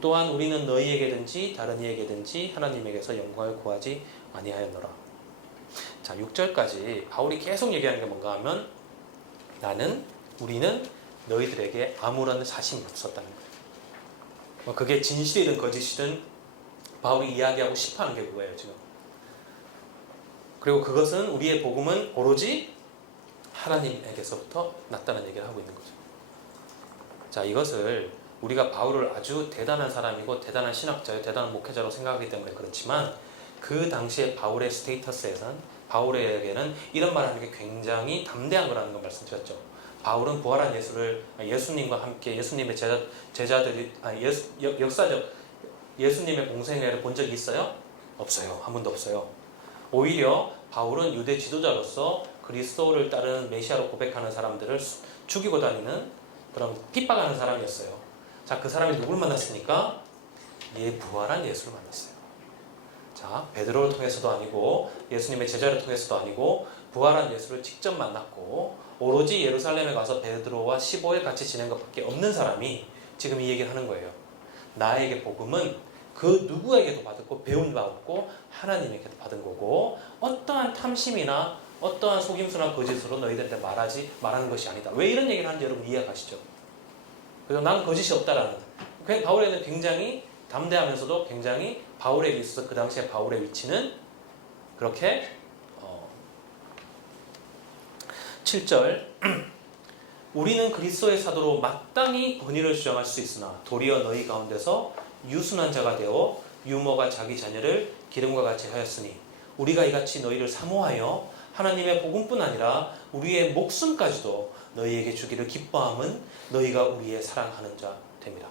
또한 우리는 너희에게든지 다른 이에게든지 하나님에게서 영광을 구하지 아니하였노라. 자, 6절까지 바울이 계속 얘기하는 게 뭔가 하면 우리는 너희들에게 아무런 사심이 없었다는 거예요. 그게 진실이든 거짓이든 바울이 이야기하고 싶어하는 게 그거예요, 지금. 그리고 그것은 우리의 복음은 오로지 하나님에게서부터 났다는 얘기를 하고 있는 거죠. 자, 이것을 우리가 바울을 아주 대단한 사람이고 대단한 신학자요, 대단한 목회자로 생각하기 때문에 그렇지만 그 당시에 바울의 스테이터스에선 바울에게는 이런 말을 하는 게 굉장히 담대한 거라는 걸 말씀드렸죠. 바울은 부활한 예수님과 함께 예수님의 제자들이 역사적 예수님의 공생애를 본 적이 있어요? 없어요. 한 번도 없어요. 오히려 바울은 유대 지도자로서 그리스도를 따르는 메시아로 고백하는 사람들을 죽이고 다니는 그런 핍박하는 사람이었어요. 자, 그 사람이 누굴 만났습니까? 부활한 예수를 만났어요. 자, 베드로를 통해서도 아니고 예수님의 제자를 통해서도 아니고 부활한 예수를 직접 만났고 오로지 예루살렘에 가서 베드로와 15일 같이 지낸 것밖에 없는 사람이 지금 이 얘기를 하는 거예요. 나에게 복음은 그 누구에게도 받았고 배운 바 없고 하나님에게도 받은 거고 어떠한 탐심이나 어떠한 속임수나 거짓으로 너희들한테 말하는 것이 아니다. 왜 이런 얘기를 하는지 여러분 이해가시죠? 그래서 나는 거짓이 없다라는 바울에는 굉장히 담대하면서도 굉장히 바울에게 있어서 그 당시에 바울의 위치는 그렇게 7절 우리는 그리스도의 사도로 마땅히 권위를 주장할 수 있으나 도리어 너희 가운데서 유순한 자가 되어 유모가 자기 자녀를 기름과 같이 하였으니 우리가 이같이 너희를 사모하여 하나님의 복음뿐 아니라 우리의 목숨까지도 너희에게 주기를 기뻐함은 너희가 우리의 사랑하는 자 됩니다.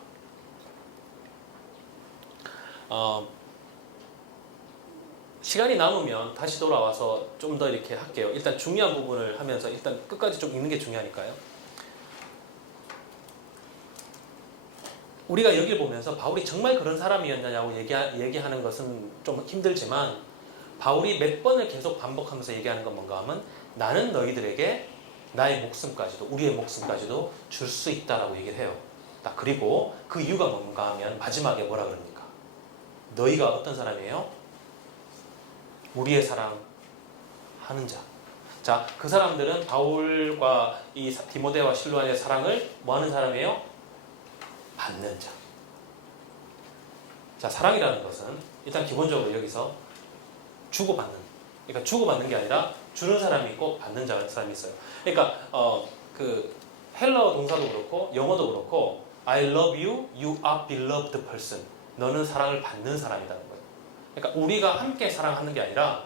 시간이 남으면 다시 돌아와서 좀 더 이렇게 할게요. 일단 중요한 부분을 하면서 일단 끝까지 좀 읽는 게 중요하니까요. 우리가 여기를 보면서 바울이 정말 그런 사람이었느냐고 얘기하는 것은 좀 힘들지만 바울이 몇 번을 계속 반복하면서 얘기하는 건 뭔가 하면 나는 너희들에게 나의 목숨까지도 우리의 목숨까지도 줄 수 있다라고 얘기를 해요. 그리고 그 이유가 뭔가 하면 마지막에 뭐라 그럽니까? 너희가 어떤 사람이에요? 우리의 사랑하는 자. 자, 그 사람들은 바울과 이 디모데와 실로아의 사랑을 뭐 하는 사람이에요? 받는 자. 자, 사랑이라는 것은 일단 기본적으로 여기서 주고받는. 그러니까 주고받는 게 아니라 주는 사람이 있고 받는 사람이 있어요. 그러니까 그 헬라어 동사도 그렇고 영어도 그렇고 I love you, you are beloved person. 너는 사랑을 받는 사람이라는 거예요. 그러니까 우리가 함께 사랑하는 게 아니라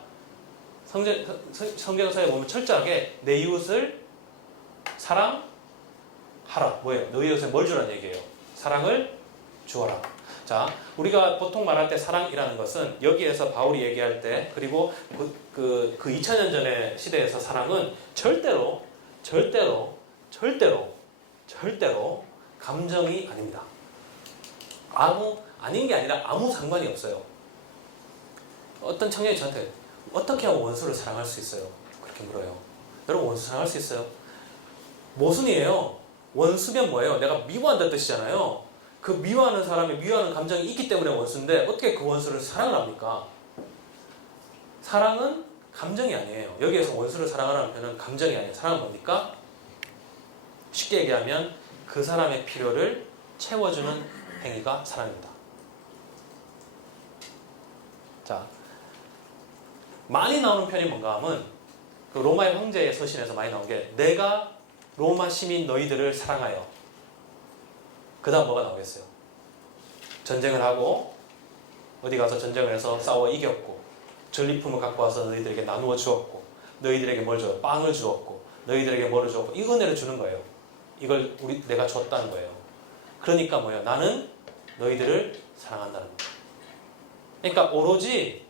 성경서에 보면 철저하게 내 이웃을 사랑하라. 뭐예요? 너희 이웃에 뭘 주라는 얘기예요? 사랑을 주어라. 자, 우리가 보통 말할 때 사랑이라는 것은 여기에서 바울이 얘기할 때 그리고 그 2000년 전의 시대에서 사랑은 절대로 감정이 아닙니다. 아닌 게 아니라 아무 상관이 없어요. 어떤 청년이 저한테 어떻게 하면 원수를 사랑할 수 있어요? 그렇게 물어요. 여러분 원수 사랑할 수 있어요? 모순이에요. 원수면 뭐예요? 내가 미워한다는 뜻이잖아요. 그 미워하는 사람이 미워하는 감정이 있기 때문에 원수인데 어떻게 그 원수를 사랑을 합니까? 사랑은 감정이 아니에요. 여기에서 원수를 사랑하라는 표현은 감정이 아니에요. 사랑은 뭡니까? 쉽게 얘기하면 그 사람의 필요를 채워주는 행위가 사랑입니다. 자, 많이 나오는 편이 뭔가 하면 그 로마의 황제의 서신에서 많이 나온 게 내가 로마 시민 너희들을 사랑하여 그 다음 뭐가 나오겠어요? 전쟁을 하고 어디 가서 전쟁을 해서 싸워 이겼고 전리품을 갖고 와서 너희들에게 나누어 주었고 너희들에게 뭘 줘요? 빵을 주었고 너희들에게 뭐를 주었고 이 은혜를 주는 거예요. 이걸 내가 줬다는 거예요. 그러니까 뭐예요? 나는 너희들을 사랑한다는 거예요. 그러니까 오로지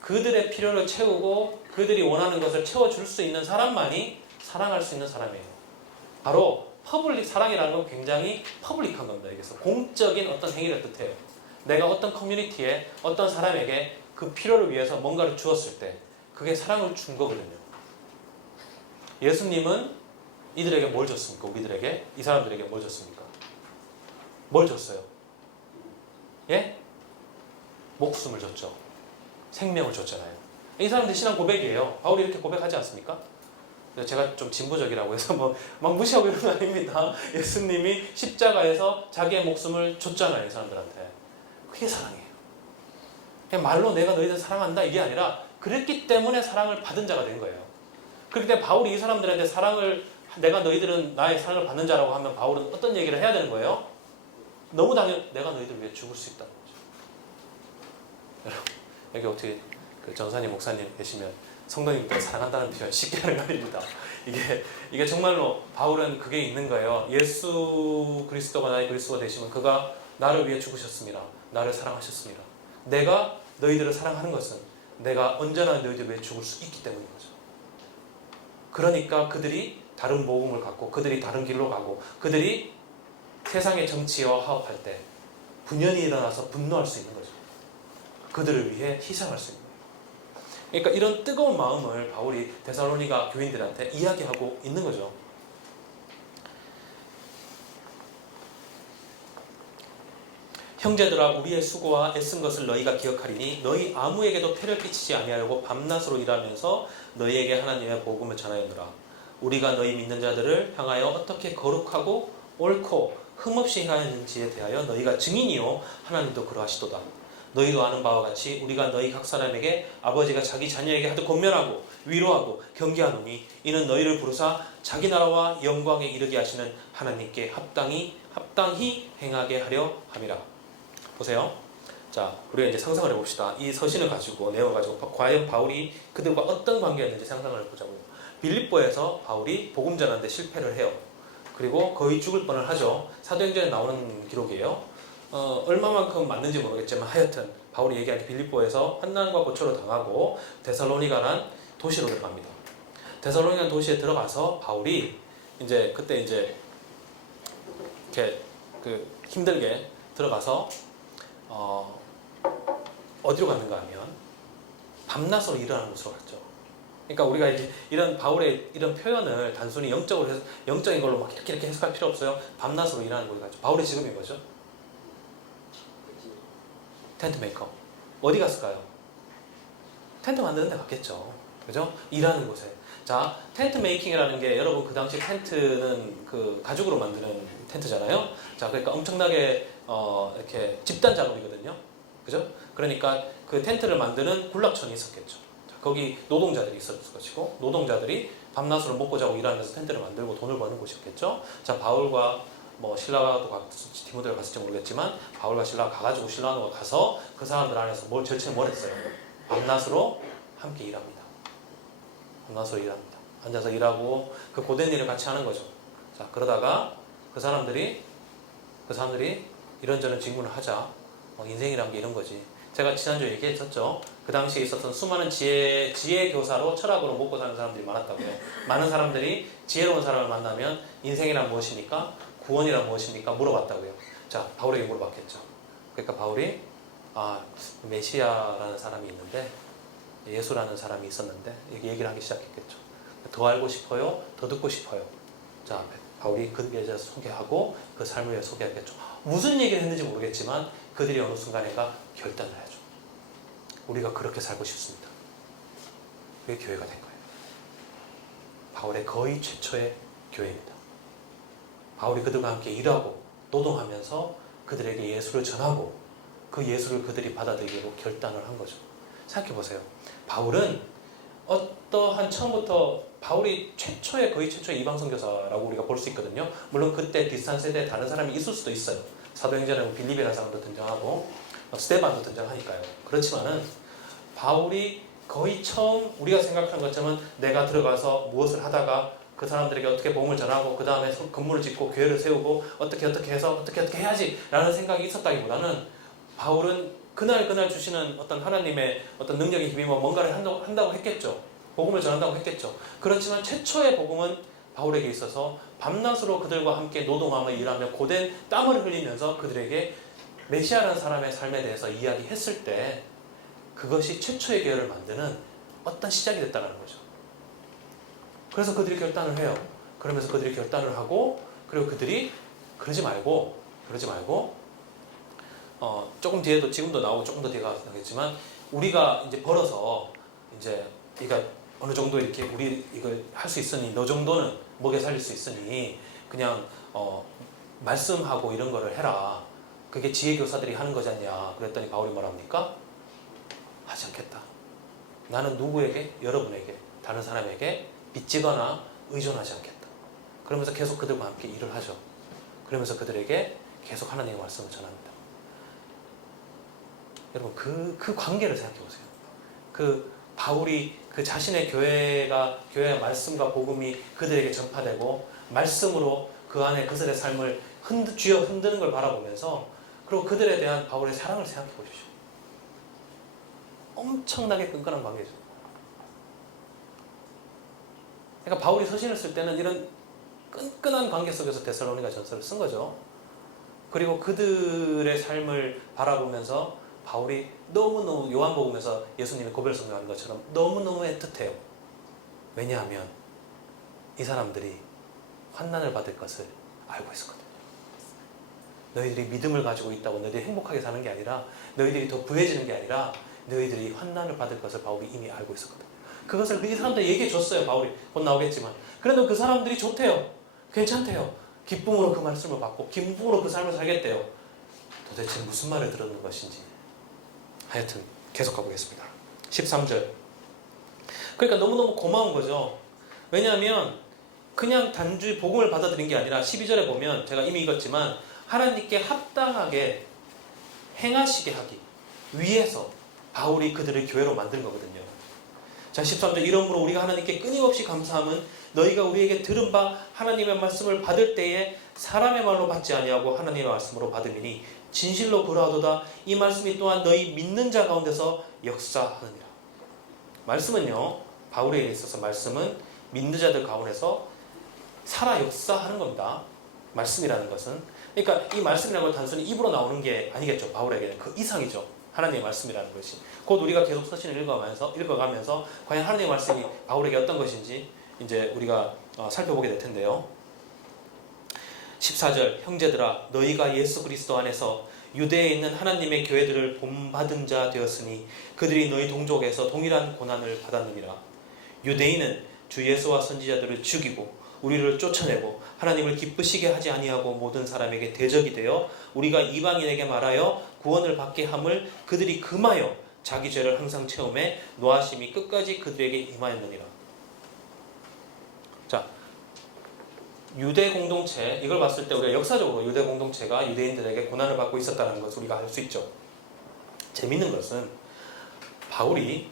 그들의 필요를 채우고 그들이 원하는 것을 채워줄 수 있는 사람만이 사랑할 수 있는 사람이에요. 바로 사랑이라는 건 굉장히 퍼블릭한 겁니다. 여기서 공적인 어떤 행위를 뜻해요. 내가 어떤 커뮤니티에 어떤 사람에게 그 필요를 위해서 뭔가를 주었을 때 그게 사랑을 준 거거든요. 예수님은 이들에게 뭘 줬습니까? 우리들에게 이 사람들에게 뭘 줬습니까? 뭘 줬어요? 예? 목숨을 줬죠. 생명을 줬잖아요. 이 사람들 신앙 고백이에요. 바울이 이렇게 고백하지 않습니까? 제가 좀 진보적이라고 해서 막 무시하고 이런 거 아닙니다. 예수님이 십자가에서 자기의 목숨을 줬잖아요. 이 사람들한테. 그게 사랑이에요. 그냥 말로 내가 너희들 사랑한다 이게 아니라 그랬기 때문에 사랑을 받은 자가 된 거예요. 그렇기 때문에 바울이 이 사람들한테 내가 너희들은 나의 사랑을 받는 자라고 하면 바울은 어떤 얘기를 해야 되는 거예요? 너무 내가 너희들 위해 죽을 수 있다는 거죠. 여러분 여기 어떻게 그 전사님 목사님 계시면 성도님들 사랑한다는 표현 쉽게 하는 거 아닙니다. 이게 정말로 바울은 그게 있는 거예요. 예수 그리스도가 나의 그리스도가 되시면 그가 나를 위해 죽으셨습니다. 나를 사랑하셨습니다. 내가 너희들을 사랑하는 것은 내가 언제나 너희들 위해 죽을 수 있기 때문인 거죠. 그러니까 그들이 다른 모험을 갖고 그들이 다른 길로 가고 그들이 세상의 정치와 화합할 때 분연이 일어나서 분노할 수 있는 거죠. 그들을 위해 희생할 수 있는 거예요. 그러니까 이런 뜨거운 마음을 바울이 데살로니가 교인들한테 이야기하고 있는 거죠. 형제들아, 우리의 수고와 애쓴 것을 너희가 기억하리니 너희 아무에게도 폐를 끼치지 아니하려고 밤낮으로 일하면서 너희에게 하나님의 복음을 전하였노라. 우리가 너희 믿는 자들을 향하여 어떻게 거룩하고 옳고 흠없이 행하였는지에 대하여 너희가 증인이요 하나님도 그러하시도다. 너희도 아는 바와 같이 우리가 너희 각 사람에게 아버지가 자기 자녀에게 하듯 권면하고 위로하고 경계하노니 이는 너희를 부르사 자기 나라와 영광에 이르게 하시는 하나님께 합당히 행하게 하려 함이라. 보세요. 자, 우리가 이제 상상을 해봅시다. 이 서신을 가지고, 내용을 가지고 과연 바울이 그들과 어떤 관계였는지 상상을 해보자고요. 빌립보에서 바울이 복음 전하는데 실패를 해요. 그리고 거의 죽을 뻔을 하죠. 사도행전에 나오는 기록이에요. 얼마만큼 맞는지 모르겠지만 하여튼 바울이 얘기하기 빌립보에서 환난과 고초를 당하고 데살로니가란 도시로 들어갑니다. 데살로니가 도시에 들어가서 바울이 이제 그때 이제 이렇게 힘들게 들어가서 어디로 갔는가 하면 밤낮으로 일하는 곳으로 갔죠. 그러니까 우리가 이런 바울의 이런 표현을 단순히 영적인 걸로 막 이렇게 해석할 필요 없어요. 밤낮으로 일하는 곳에 갔죠. 바울의 직업이 뭐죠? 텐트 메이커. 어디 갔을까요? 텐트 만드는 데 갔겠죠. 그죠? 일하는 곳에. 자, 텐트 메이킹이라는 게 여러분 그 당시 텐트는 그 가죽으로 만드는 텐트잖아요. 자, 그러니까 엄청나게 이렇게 집단 작업이거든요. 그죠? 그러니까 그 텐트를 만드는 군락촌이 있었겠죠. 자, 거기 노동자들이 있었을 것이고 노동자들이 밤낮으로 먹고 자고 일하면서 텐트를 만들고 돈을 버는 곳이었겠죠. 자, 바울과 신라도 디모데가 갔을지 모르겠지만 바울과 신라가 가가지고 신라가 가서 그 사람들 안에서 절친을 뭘 했어요? 밤낮으로 함께 일합니다. 밤낮으로 일합니다. 앉아서 일하고 그 고된 일을 같이 하는 거죠. 자, 그러다가 그 사람들이 이런저런 질문을 하자. 인생이란 게 이런 거지. 제가 지난주에 얘기했었죠. 그 당시에 있었던 수많은 지혜 교사로 철학으로 먹고 사는 사람들이 많았다고요. 많은 사람들이 지혜로운 사람을 만나면 인생이란 무엇입니까? 구원이란 무엇입니까? 물어봤다고요. 자, 바울에게 물어봤겠죠. 그러니까 바울이 메시아라는 사람이 있는데 예수라는 사람이 있었는데 얘기를 하기 시작했겠죠. 더 알고 싶어요? 더 듣고 싶어요? 자, 바울이 그 메시아를 소개하고 그 삶을 위해 소개하겠죠. 무슨 얘기를 했는지 모르겠지만 그들이 어느 순간에가 결단을 해야죠. 우리가 그렇게 살고 싶습니다. 그게 교회가 된 거예요. 바울의 거의 최초의 교회입니다. 바울이 그들과 함께 일하고 노동하면서 그들에게 예수를 전하고 그 예수를 그들이 받아들이기로 결단을 한 거죠. 생각해보세요. 바울은 어떠한 처음부터 바울이 거의 최초의 이방 선교사라고 우리가 볼 수 있거든요. 물론 그때 비슷한 세대에 다른 사람이 있을 수도 있어요. 사도행전에 빌립이라는 사람도 등장하고 스데반도 등장하니까요. 그렇지만은 바울이 거의 처음 우리가 생각하는 것처럼 내가 들어가서 무엇을 하다가 그 사람들에게 어떻게 복음을 전하고 그 다음에 건물을 짓고 교회를 세우고 어떻게 해서 어떻게 해야지 라는 생각이 있었다기보다는 바울은 그날 주시는 어떤 하나님의 어떤 능력에 힘입어 뭔가를 한다고 했겠죠. 복음을 전한다고 했겠죠. 그렇지만 최초의 복음은 바울에게 있어서 밤낮으로 그들과 함께 노동하며 일하며 고된 땀을 흘리면서 그들에게 메시아라는 사람의 삶에 대해서 이야기했을 때 그것이 최초의 교회를 만드는 어떤 시작이 됐다는 거죠. 그래서 그들이 결단을 해요. 그러면서 그들이 결단을 하고 그리고 그들이 그러지 말고 조금 뒤에도 지금도 나오고 조금 더 뒤에 가서 나오겠지만 우리가 이제 벌어서 이제 이가 어느 정도 이렇게 우리 이걸 할 수 있으니 너 정도는 먹여 살릴 수 있으니 그냥 말씀하고 이런 거를 해라. 그게 지혜 교사들이 하는 거지 않냐. 그랬더니 바울이 뭐랍니까? 하지 않겠다. 나는 누구에게? 여러분에게, 다른 사람에게 빚지거나 의존하지 않겠다. 그러면서 계속 그들과 함께 일을 하죠. 그러면서 그들에게 계속 하나님의 말씀을 전합니다. 여러분 그 관계를 생각해 보세요. 그 바울이 그 자신의 교회의 말씀과 복음이 그들에게 전파되고 말씀으로 그 안에 그들의 삶을 쥐어 흔드는 걸 바라보면서 그리고 그들에 대한 바울의 사랑을 생각해 보십시오. 엄청나게 끈끈한 관계죠. 그러니까 바울이 서신을 쓸 때는 이런 끈끈한 관계 속에서 데살로니가 전서를 쓴 거죠. 그리고 그들의 삶을 바라보면서 바울이 너무너무 요한복음에서 예수님이 고백을 성경하는 것처럼 너무너무 애틋해요. 왜냐하면 이 사람들이 환난을 받을 것을 알고 있었거든요. 너희들이 믿음을 가지고 있다고 너희들이 행복하게 사는 게 아니라, 너희들이 더 부해지는 게 아니라 너희들이 환난을 받을 것을 바울이 이미 알고 있었거든요. 그것을 이 사람들이 얘기해 줬어요. 바울이 곧 나오겠지만. 그래도 그 사람들이 좋대요. 괜찮대요. 기쁨으로 그 말씀을 받고 기쁨으로 그 삶을 살겠대요. 도대체 무슨 말을 들었는 것인지. 하여튼 계속 가보겠습니다. 13절. 그러니까 너무너무 고마운 거죠. 왜냐하면 그냥 단지 복음을 받아들인 게 아니라 12절에 보면 제가 이미 읽었지만 하나님께 합당하게 행하시게 하기 위해서 바울이 그들을 교회로 만든 거거든요. 자, 13절. 이러므로 우리가 하나님께 끊임없이 감사함은 너희가 우리에게 들은 바 하나님의 말씀을 받을 때에 사람의 말로 받지 아니하고 하나님의 말씀으로 받음이니 진실로 그러하도다. 이 말씀이 또한 너희 믿는 자 가운데서 역사하느니라. 말씀은요, 바울에게 있어서 말씀은 믿는 자들 가운데서 살아 역사하는 겁니다. 말씀이라는 것은. 그러니까 이 말씀이라는 건 단순히 입으로 나오는 게 아니겠죠. 바울에게는 그 이상이죠. 하나님의 말씀이라는 것이. 곧 우리가 계속 서신을 읽어가면서 과연 하나님의 말씀이 바울에게 어떤 것인지 이제 우리가 살펴보게 될 텐데요. 14절. 형제들아 너희가 예수 그리스도 안에서 유대에 있는 하나님의 교회들을 본받은 자 되었으니 그들이 너희 동족에서 동일한 고난을 받았느니라. 유대인은 주 예수와 선지자들을 죽이고 우리를 쫓아내고 하나님을 기쁘시게 하지 아니하고 모든 사람에게 대적이 되어 우리가 이방인에게 말하여 구원을 받게 함을 그들이 금하여 자기 죄를 항상 채움에 노하심이 끝까지 그들에게 임하였느니라. 자, 유대 공동체, 이걸 봤을 때 우리가 역사적으로 유대 공동체가 유대인들에게 고난을 받고 있었다는 것을 우리가 알 수 있죠. 재밌는 것은 바울이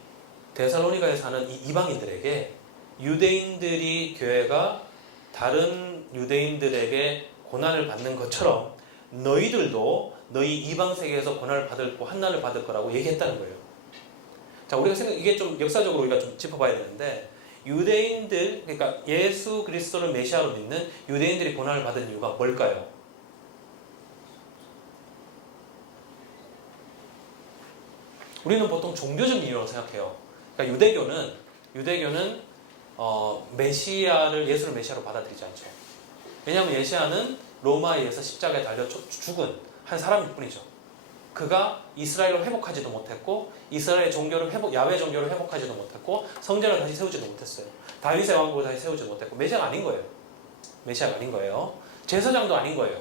데살로니가에 사는 이 이방인들에게 유대인들이 교회가 다른 유대인들에게 고난을 받는 것처럼 너희들도 너희 이방 세계에서 고난을 받을 거, 환난을 받을 거라고 얘기했다는 거예요. 자, 우리가 이게 좀 역사적으로 우리가 좀 짚어봐야 되는데, 유대인들, 그러니까 예수 그리스도를 메시아로 믿는 유대인들이 고난을 받은 이유가 뭘까요? 우리는 보통 종교적 이유라고 생각해요. 그러니까 유대교는 예수를 메시아로 받아들이지 않죠. 왜냐하면 메시아는 로마에 의해서 십자가에 달려 죽은 한 사람일 뿐이죠. 그가 이스라엘을 회복하지도 못했고 이스라엘의 야훼 종교를 회복하지도 못했고 성전을 다시 세우지도 못했어요. 다윗의 왕국을 다시 세우지도 못했고 메시아가 아닌 거예요. 제사장도 아닌 거예요.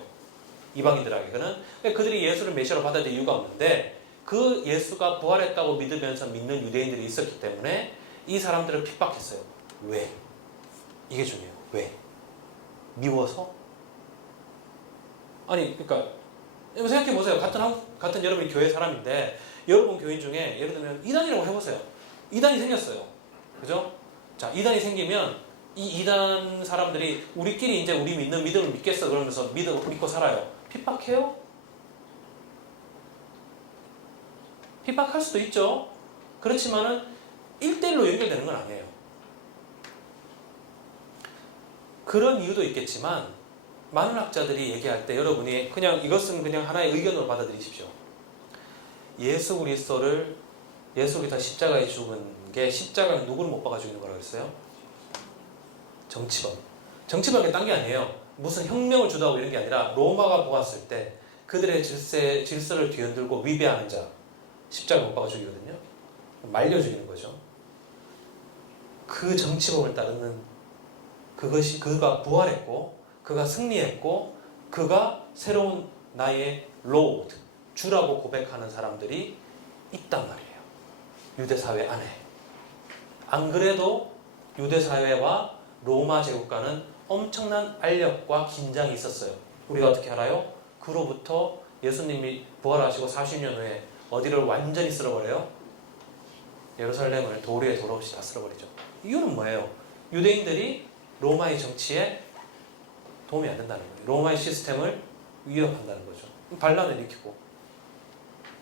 이방인들에게는. 그들이 예수를 메시아로 받아들일 이유가 없는데, 그 예수가 부활했다고 믿으면서 믿는 유대인들이 있었기 때문에 이 사람들을 핍박했어요. 왜? 이게 중요해요. 왜? 미워서? 아니, 그러니까 생각해보세요. 같은 여러분이 교회 사람인데 여러분 교인 중에 예를 들면 이단이라고 해보세요. 이단이 생겼어요. 그죠? 자, 이단이 생기면 이 이단 사람들이 우리끼리 이제 우리 믿는 믿음을 믿겠어 그러면서 믿고 살아요. 핍박해요? 핍박할 수도 있죠. 그렇지만은 1대1로 연결되는 건 아니에요. 그런 이유도 있겠지만 많은 학자들이 얘기할 때 여러분이 이것은 그냥 하나의 의견으로 받아들이십시오. 예수 그리스도가 십자가에 죽은 게, 십자가에 누구를 못 박아 죽이는 거라고 했어요? 정치범이 딴 게 아니에요. 무슨 혁명을 주도하고 이런 게 아니라 로마가 보았을 때 그들의 질서를 뒤흔들고 위배하는 자, 십자가 못 박아 죽이거든요. 말려 죽이는 거죠. 그 정치범을 따르는 그가 부활했고 그가 승리했고 그가 새로운 나의 로드, 주라고 고백하는 사람들이 있단 말이에요. 유대사회 안에. 안 그래도 유대사회와 로마 제국과는 엄청난 알력과 긴장이 있었어요. 우리가 어떻게 알아요? 그로부터 예수님이 부활하시고 40년 후에 어디를 완전히 쓸어버려요? 예루살렘을 도리에 돌아오시 다 쓸어버리죠. 이유는 뭐예요? 유대인들이 로마의 정치에 도움이 안 된다는 거예요. 로마의 시스템을 위협한다는 거죠. 반란을 일으키고.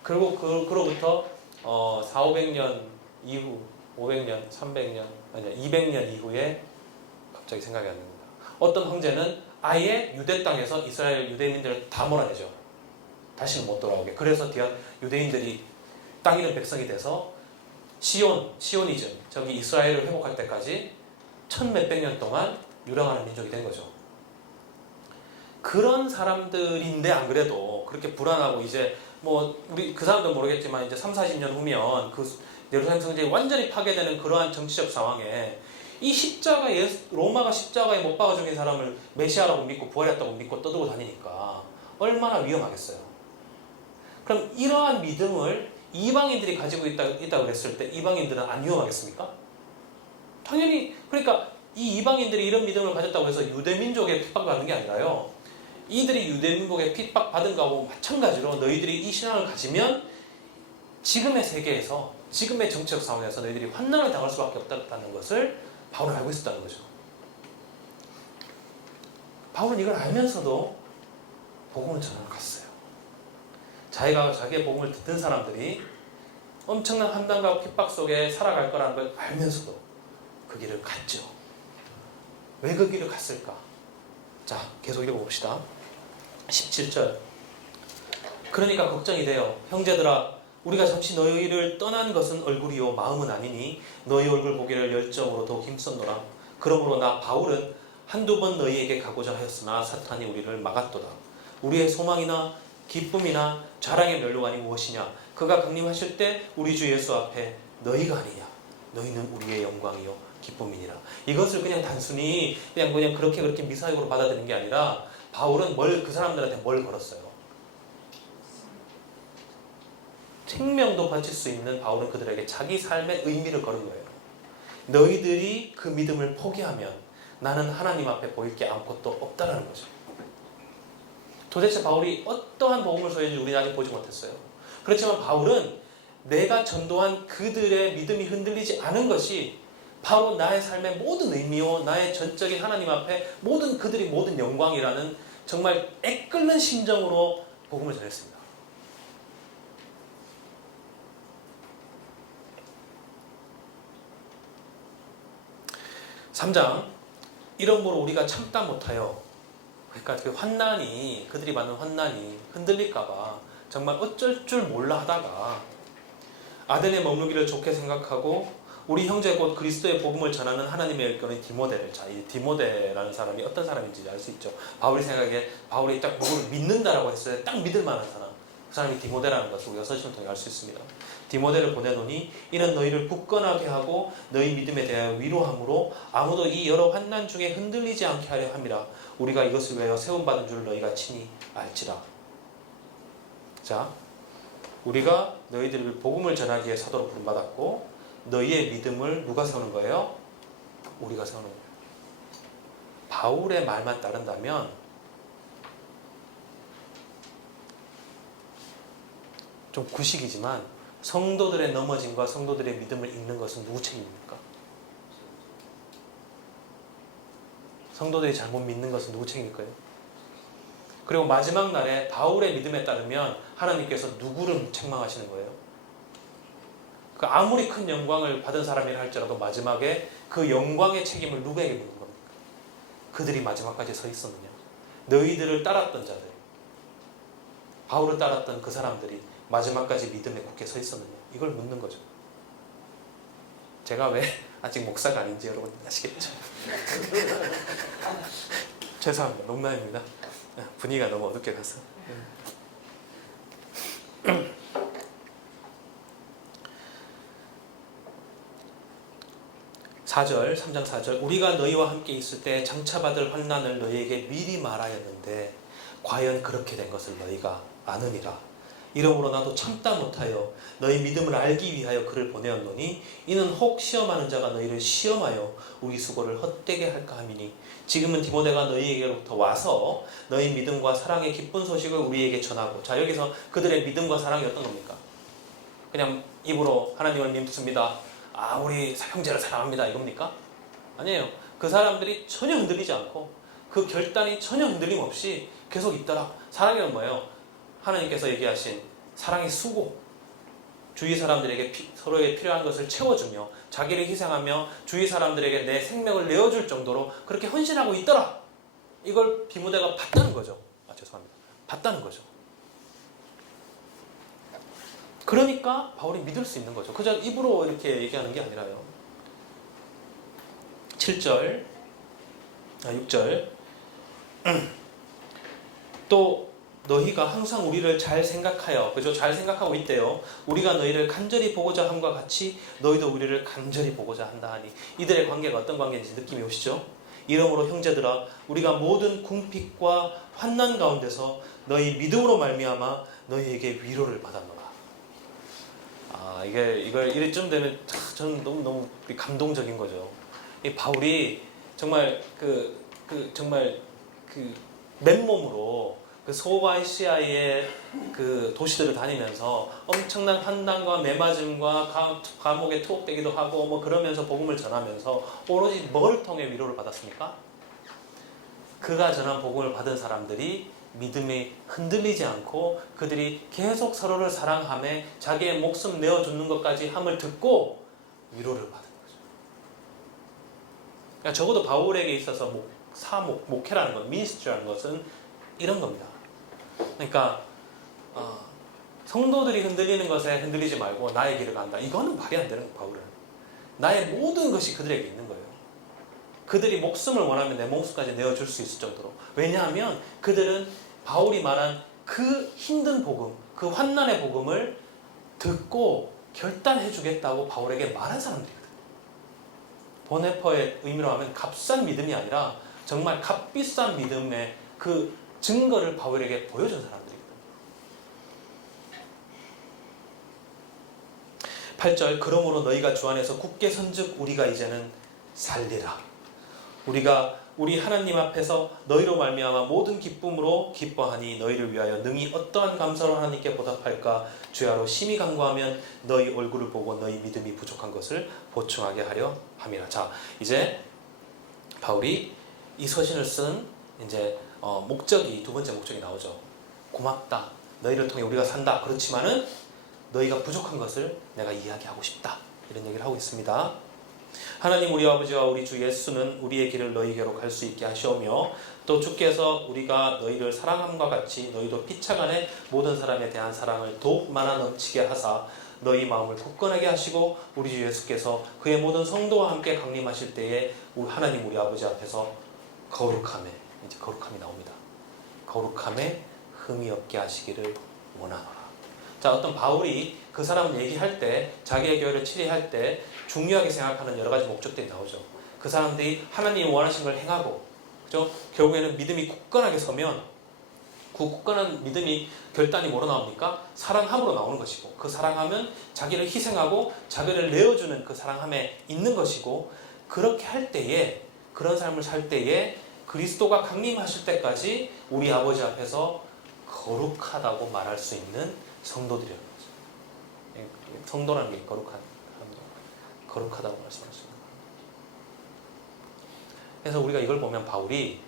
그리고 그로부터 400~500년 이후, 500년, 300년, 아니야 200년 이후에 갑자기 생각이 안 납니다. 어떤 황제는 아예 유대 땅에서 이스라엘 유대인들을 다 몰아내죠. 다시는 못 돌아오게. 그래서 유대인들이 땅 잃은 백성이 돼서 시오니즘, 저기 이스라엘을 회복할 때까지 1000몇백 년 동안 유랑하는 민족이 된 거죠. 그런 사람들인데 안 그래도 그렇게 불안하고 이제 뭐 우리 그 사람도 모르겠지만 이제 30-40년 후면 그 예루살렘 성전이 완전히 파괴되는 그러한 정치적 상황에 이 로마가 십자가에 못 박아 죽인 사람을 메시아라고 믿고 부활했다고 믿고 떠들고 다니니까 얼마나 위험하겠어요. 그럼 이러한 믿음을 이방인들이 가지고 있다 그랬을 때 이방인들은 안 위험하겠습니까? 당연히. 그러니까 이 이방인들이 이런 믿음을 가졌다고 해서 유대민족에 핍박받는 게 아니라요, 이들이 유대민족에 핍박받은 거하고 마찬가지로 너희들이 이 신앙을 가지면 지금의 세계에서, 지금의 정치적 상황에서 너희들이 환난을 당할 수밖에 없다는 것을 바울은 알고 있었다는 거죠. 바울은 이걸 알면서도 복음을 전하러 갔어요. 자기의 복음을 듣는 사람들이 엄청난 환난과 핍박 속에 살아갈 거라는 걸 알면서도 그 길을 갔죠. 왜 그 길을 갔을까? 자, 계속 읽어봅시다. 17절. 그러니까 걱정이 돼요. 형제들아, 우리가 잠시 너희를 떠난 것은 얼굴이요 마음은 아니니 너희 얼굴 보기를 열정으로 더욱 힘썼노라. 그러므로 나 바울은 한두 번 너희에게 가고자 하였으나 사탄이 우리를 막았도다. 우리의 소망이나 기쁨이나 자랑의 면류관이 무엇이냐? 그가 강림하실 때 우리 주 예수 앞에 너희가 아니냐? 너희는 우리의 영광이요 기쁨이니라. 이것을 그냥 단순히 그냥 그렇게 미사역으로 받아들이는 게 아니라 바울은 그 사람들한테 뭘 걸었어요? 생명도 바칠 수 있는 바울은 그들에게 자기 삶의 의미를 걸은 거예요. 너희들이 그 믿음을 포기하면 나는 하나님 앞에 보일 게 아무것도 없다라는 거죠. 도대체 바울이 어떠한 복음을 소유했는지 우리는 아직 보지 못했어요. 그렇지만 바울은 내가 전도한 그들의 믿음이 흔들리지 않은 것이 바로 나의 삶의 모든 의미요, 나의 전적인 하나님 앞에 그들이 모든 영광이라는 정말 애끓는 심정으로 복음을 전했습니다. (3장) 이러므로 우리가 참다 못하여, 그러니까 그 환난이, 그들이 받는 환난이 흔들릴까봐 정말 어쩔 줄 몰라 하다가 아덴에 머물기를 좋게 생각하고 우리 형제 곧 그리스도의 복음을 전하는 하나님의 일꾼인 디모데를, 자, 이 디모데라는 사람이 어떤 사람인지 알 수 있죠. 바울이 생각에 바울이 딱 누구를 믿는다라고 했을 때 딱 믿을 만한 사람, 그 사람이 디모데라는 것을 우리가 서신을 통해 알 수 있습니다. 디모데를 보내노니 이는 너희를 굳건하게 하고 너희 믿음에 대하여 위로함으로 아무도 이 여러 환난 중에 흔들리지 않게 하려 함이라. 우리가 이것을 위하여 세움받은 줄 너희가 친히 알지라. 자, 우리가 너희들을 복음을 전하기에 사도로 부름받았고 너희의 믿음을 누가 세우는 거예요? 우리가 세우는 거예요. 바울의 말만 따른다면 좀 구식이지만 성도들의 넘어짐과 성도들의 믿음을 잃는 것은 누구 책임입니까? 성도들이 잘못 믿는 것은 누구 책임일까요? 그리고 마지막 날에 바울의 믿음에 따르면 하나님께서 누구를 책망하시는 거예요? 그 아무리 큰 영광을 받은 사람이라 할지라도 마지막에 그 영광의 책임을 누구에게 묻는 겁니까? 그들이 마지막까지 서 있었느냐? 너희들을 따랐던 자들, 바울을 따랐던 그 사람들이 마지막까지 믿음에 굳게 서 있었느냐? 이걸 묻는 거죠. 제가 왜 아직 목사가 아닌지 여러분 아시겠죠? 죄송합니다. 농담입니다. 분위기가 너무 어둡게 가서. 4절, 3장 4절. 우리가 너희와 함께 있을 때 장차 받을 환난을 너희에게 미리 말하였는데 과연 그렇게 된 것을 너희가 아느니라. 이러므로 나도 참다 못하여 너희 믿음을 알기 위하여 그를 보내었노니 이는 혹 시험하는 자가 너희를 시험하여 우리 수고를 헛되게 할까 함이니 지금은 디모데가 너희에게로부터 와서 너희 믿음과 사랑의 기쁜 소식을 우리에게 전하고. 자, 여기서 그들의 믿음과 사랑이 어떤 겁니까? 그냥 입으로 하나님을 믿습니다, 우리 형제를 사랑합니다, 이겁니까? 아니에요. 그 사람들이 전혀 흔들리지 않고 그 결단이 전혀 흔들림 없이 계속 있더라. 사랑이란 뭐예요? 하나님께서 얘기하신 사랑의 수고, 주위 사람들에게 서로의 필요한 것을 채워주며 자기를 희생하며 주위 사람들에게 내 생명을 내어줄 정도로 그렇게 헌신하고 있더라. 이걸 디모데가 봤다는 거죠. 죄송합니다. 봤다는 거죠. 그러니까 바울이 믿을 수 있는 거죠. 그저 입으로 이렇게 얘기하는 게 아니라요. 6절 또 너희가 항상 우리를 잘 생각하여, 그죠? 잘 생각하고 있대요. 우리가 너희를 간절히 보고자 함과 같이 너희도 우리를 간절히 보고자 한다 하니. 이들의 관계가 어떤 관계인지 느낌이 오시죠? 이러므로 형제들아, 우리가 모든 궁핍과 환난 가운데서 너희 믿음으로 말미암아 너희에게 위로를 받았노라. 이걸 이쯤 되면 저는 너무 감동적인 거죠. 이 바울이 정말 정말 맨몸으로 그 소아시아의 그 도시들을 다니면서 엄청난 환난과 매맞음과 감옥에 투옥되기도 하고 뭐 그러면서 복음을 전하면서 오로지 뭘 통해 위로를 받았습니까? 그가 전한 복음을 받은 사람들이 믿음이 흔들리지 않고 그들이 계속 서로를 사랑하며 자기의 목숨 내어주는 것까지 함을 듣고 위로를 받은 거죠. 그러니까 적어도 바울에게 있어서 목회라는 것, 미니스트리라는 것은 이런 겁니다. 그러니까 성도들이 흔들리는 것에 흔들리지 말고 나의 길을 간다. 이거는 말이 안 되는 거예요. 바울은 나의 모든 것이 그들에게 있는 거예요. 그들이 목숨을 원하면 내 목숨까지 내어줄 수 있을 정도로. 왜냐하면 그들은 바울이 말한 그 힘든 복음, 그 환난의 복음을 듣고 결단해 주겠다고 바울에게 말한 사람들이거든요. 보네퍼의 의미로 하면 값싼 믿음이 아니라 정말 값비싼 믿음의 그 증거를 바울에게 보여준 사람들이거든요. 8절 그러므로 너희가 주 안에서 굳게 선즉 우리가 이제는 살리라. 우리 하나님 앞에서 너희로 말미암아 모든 기쁨으로 기뻐하니 너희를 위하여 능히 어떠한 감사로 하나님께 보답할까 주야로 심히 간구하면 너희 얼굴을 보고 너희 믿음이 부족한 것을 보충하게 하려 함이라. 자, 이제 바울이 이 서신을 쓴 이제 목적이 두 번째 목적이 나오죠. 고맙다. 너희를 통해 우리가 산다. 그렇지만은 너희가 부족한 것을 내가 이야기하고 싶다. 이런 얘기를 하고 있습니다. 하나님 우리 아버지와 우리 주 예수는 우리의 길을 너희에게로 갈 수 있게 하시오며 또 주께서 우리가 너희를 사랑함과 같이 너희도 피차간에 모든 사람에 대한 사랑을 더욱 많아 넘치게 하사 너희 마음을 굳건하게 하시고 우리 주 예수께서 그의 모든 성도와 함께 강림하실 때에 하나님 우리 아버지 앞에서 거룩함에, 이제 거룩함이 나옵니다. 거룩함에 흠이 없게 하시기를 원하노라. 자, 어떤 바울이 그 사람을 얘기할 때, 자기의 교회를 치리할 때 중요하게 생각하는 여러 가지 목적들이 나오죠. 그 사람들이 하나님이 원하신 걸 행하고, 그죠? 결국에는 믿음이 굳건하게 서면 그 굳건한 믿음이 결단이 뭐로 나옵니까? 사랑함으로 나오는 것이고, 그 사랑함은 자기를 희생하고 자기를 내어주는 그 사랑함에 있는 것이고, 그렇게 할 때에, 그런 삶을 살 때에 그리스도가 강림하실 때까지 우리 아버지 앞에서 거룩하다고 말할 수 있는 성도들이라는 거죠. 성도라는 게 거룩하다고 말씀하십니다. 그래서 우리가 이걸 보면 바울이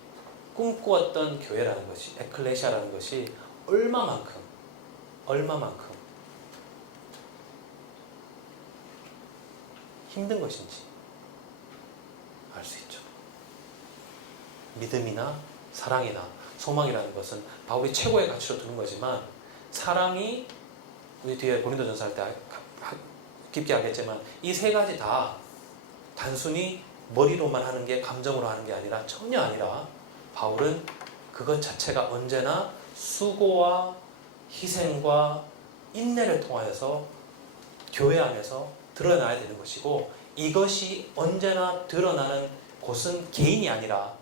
꿈꾸었던 교회라는 것이, 에클레시아라는 것이 얼마만큼 힘든 것인지 알 수 있죠. 믿음이나 사랑이나 소망이라는 것은 바울이 최고의 가치로 두는 거지만, 사랑이 우리 뒤에 고린도전서 할 때 깊게 하겠지만 이 세 가지 다 단순히 머리로만 하는 게, 감정으로 하는 게 아니라, 전혀 아니라 바울은 그것 자체가 언제나 수고와 희생과 인내를 통하여서 교회 안에서 드러나야 되는 것이고, 이것이 언제나 드러나는 곳은 개인이 아니라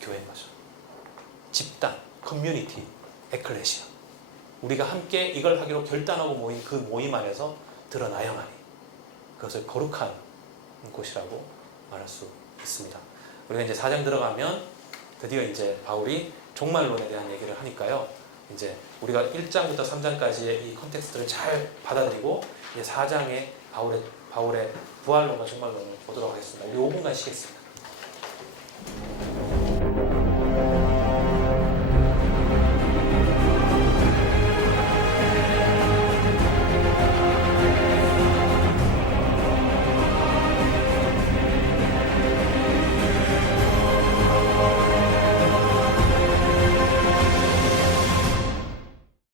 교회인 거죠. 집단, 커뮤니티, 에클레시아. 우리가 함께 이걸 하기로 결단하고 모인 그 모임 안에서 드러나야만이 그것을 거룩한 곳이라고 말할 수 있습니다. 우리가 이제 4장 들어가면 드디어 이제 바울이 종말론에 대한 얘기를 하니까요. 이제 우리가 1장부터 3장까지의 이 컨텍스트를 잘 받아들이고 이제 4장에 바울의 부활론과 종말론을 보도록 하겠습니다. 우리 5분간 쉬겠습니다.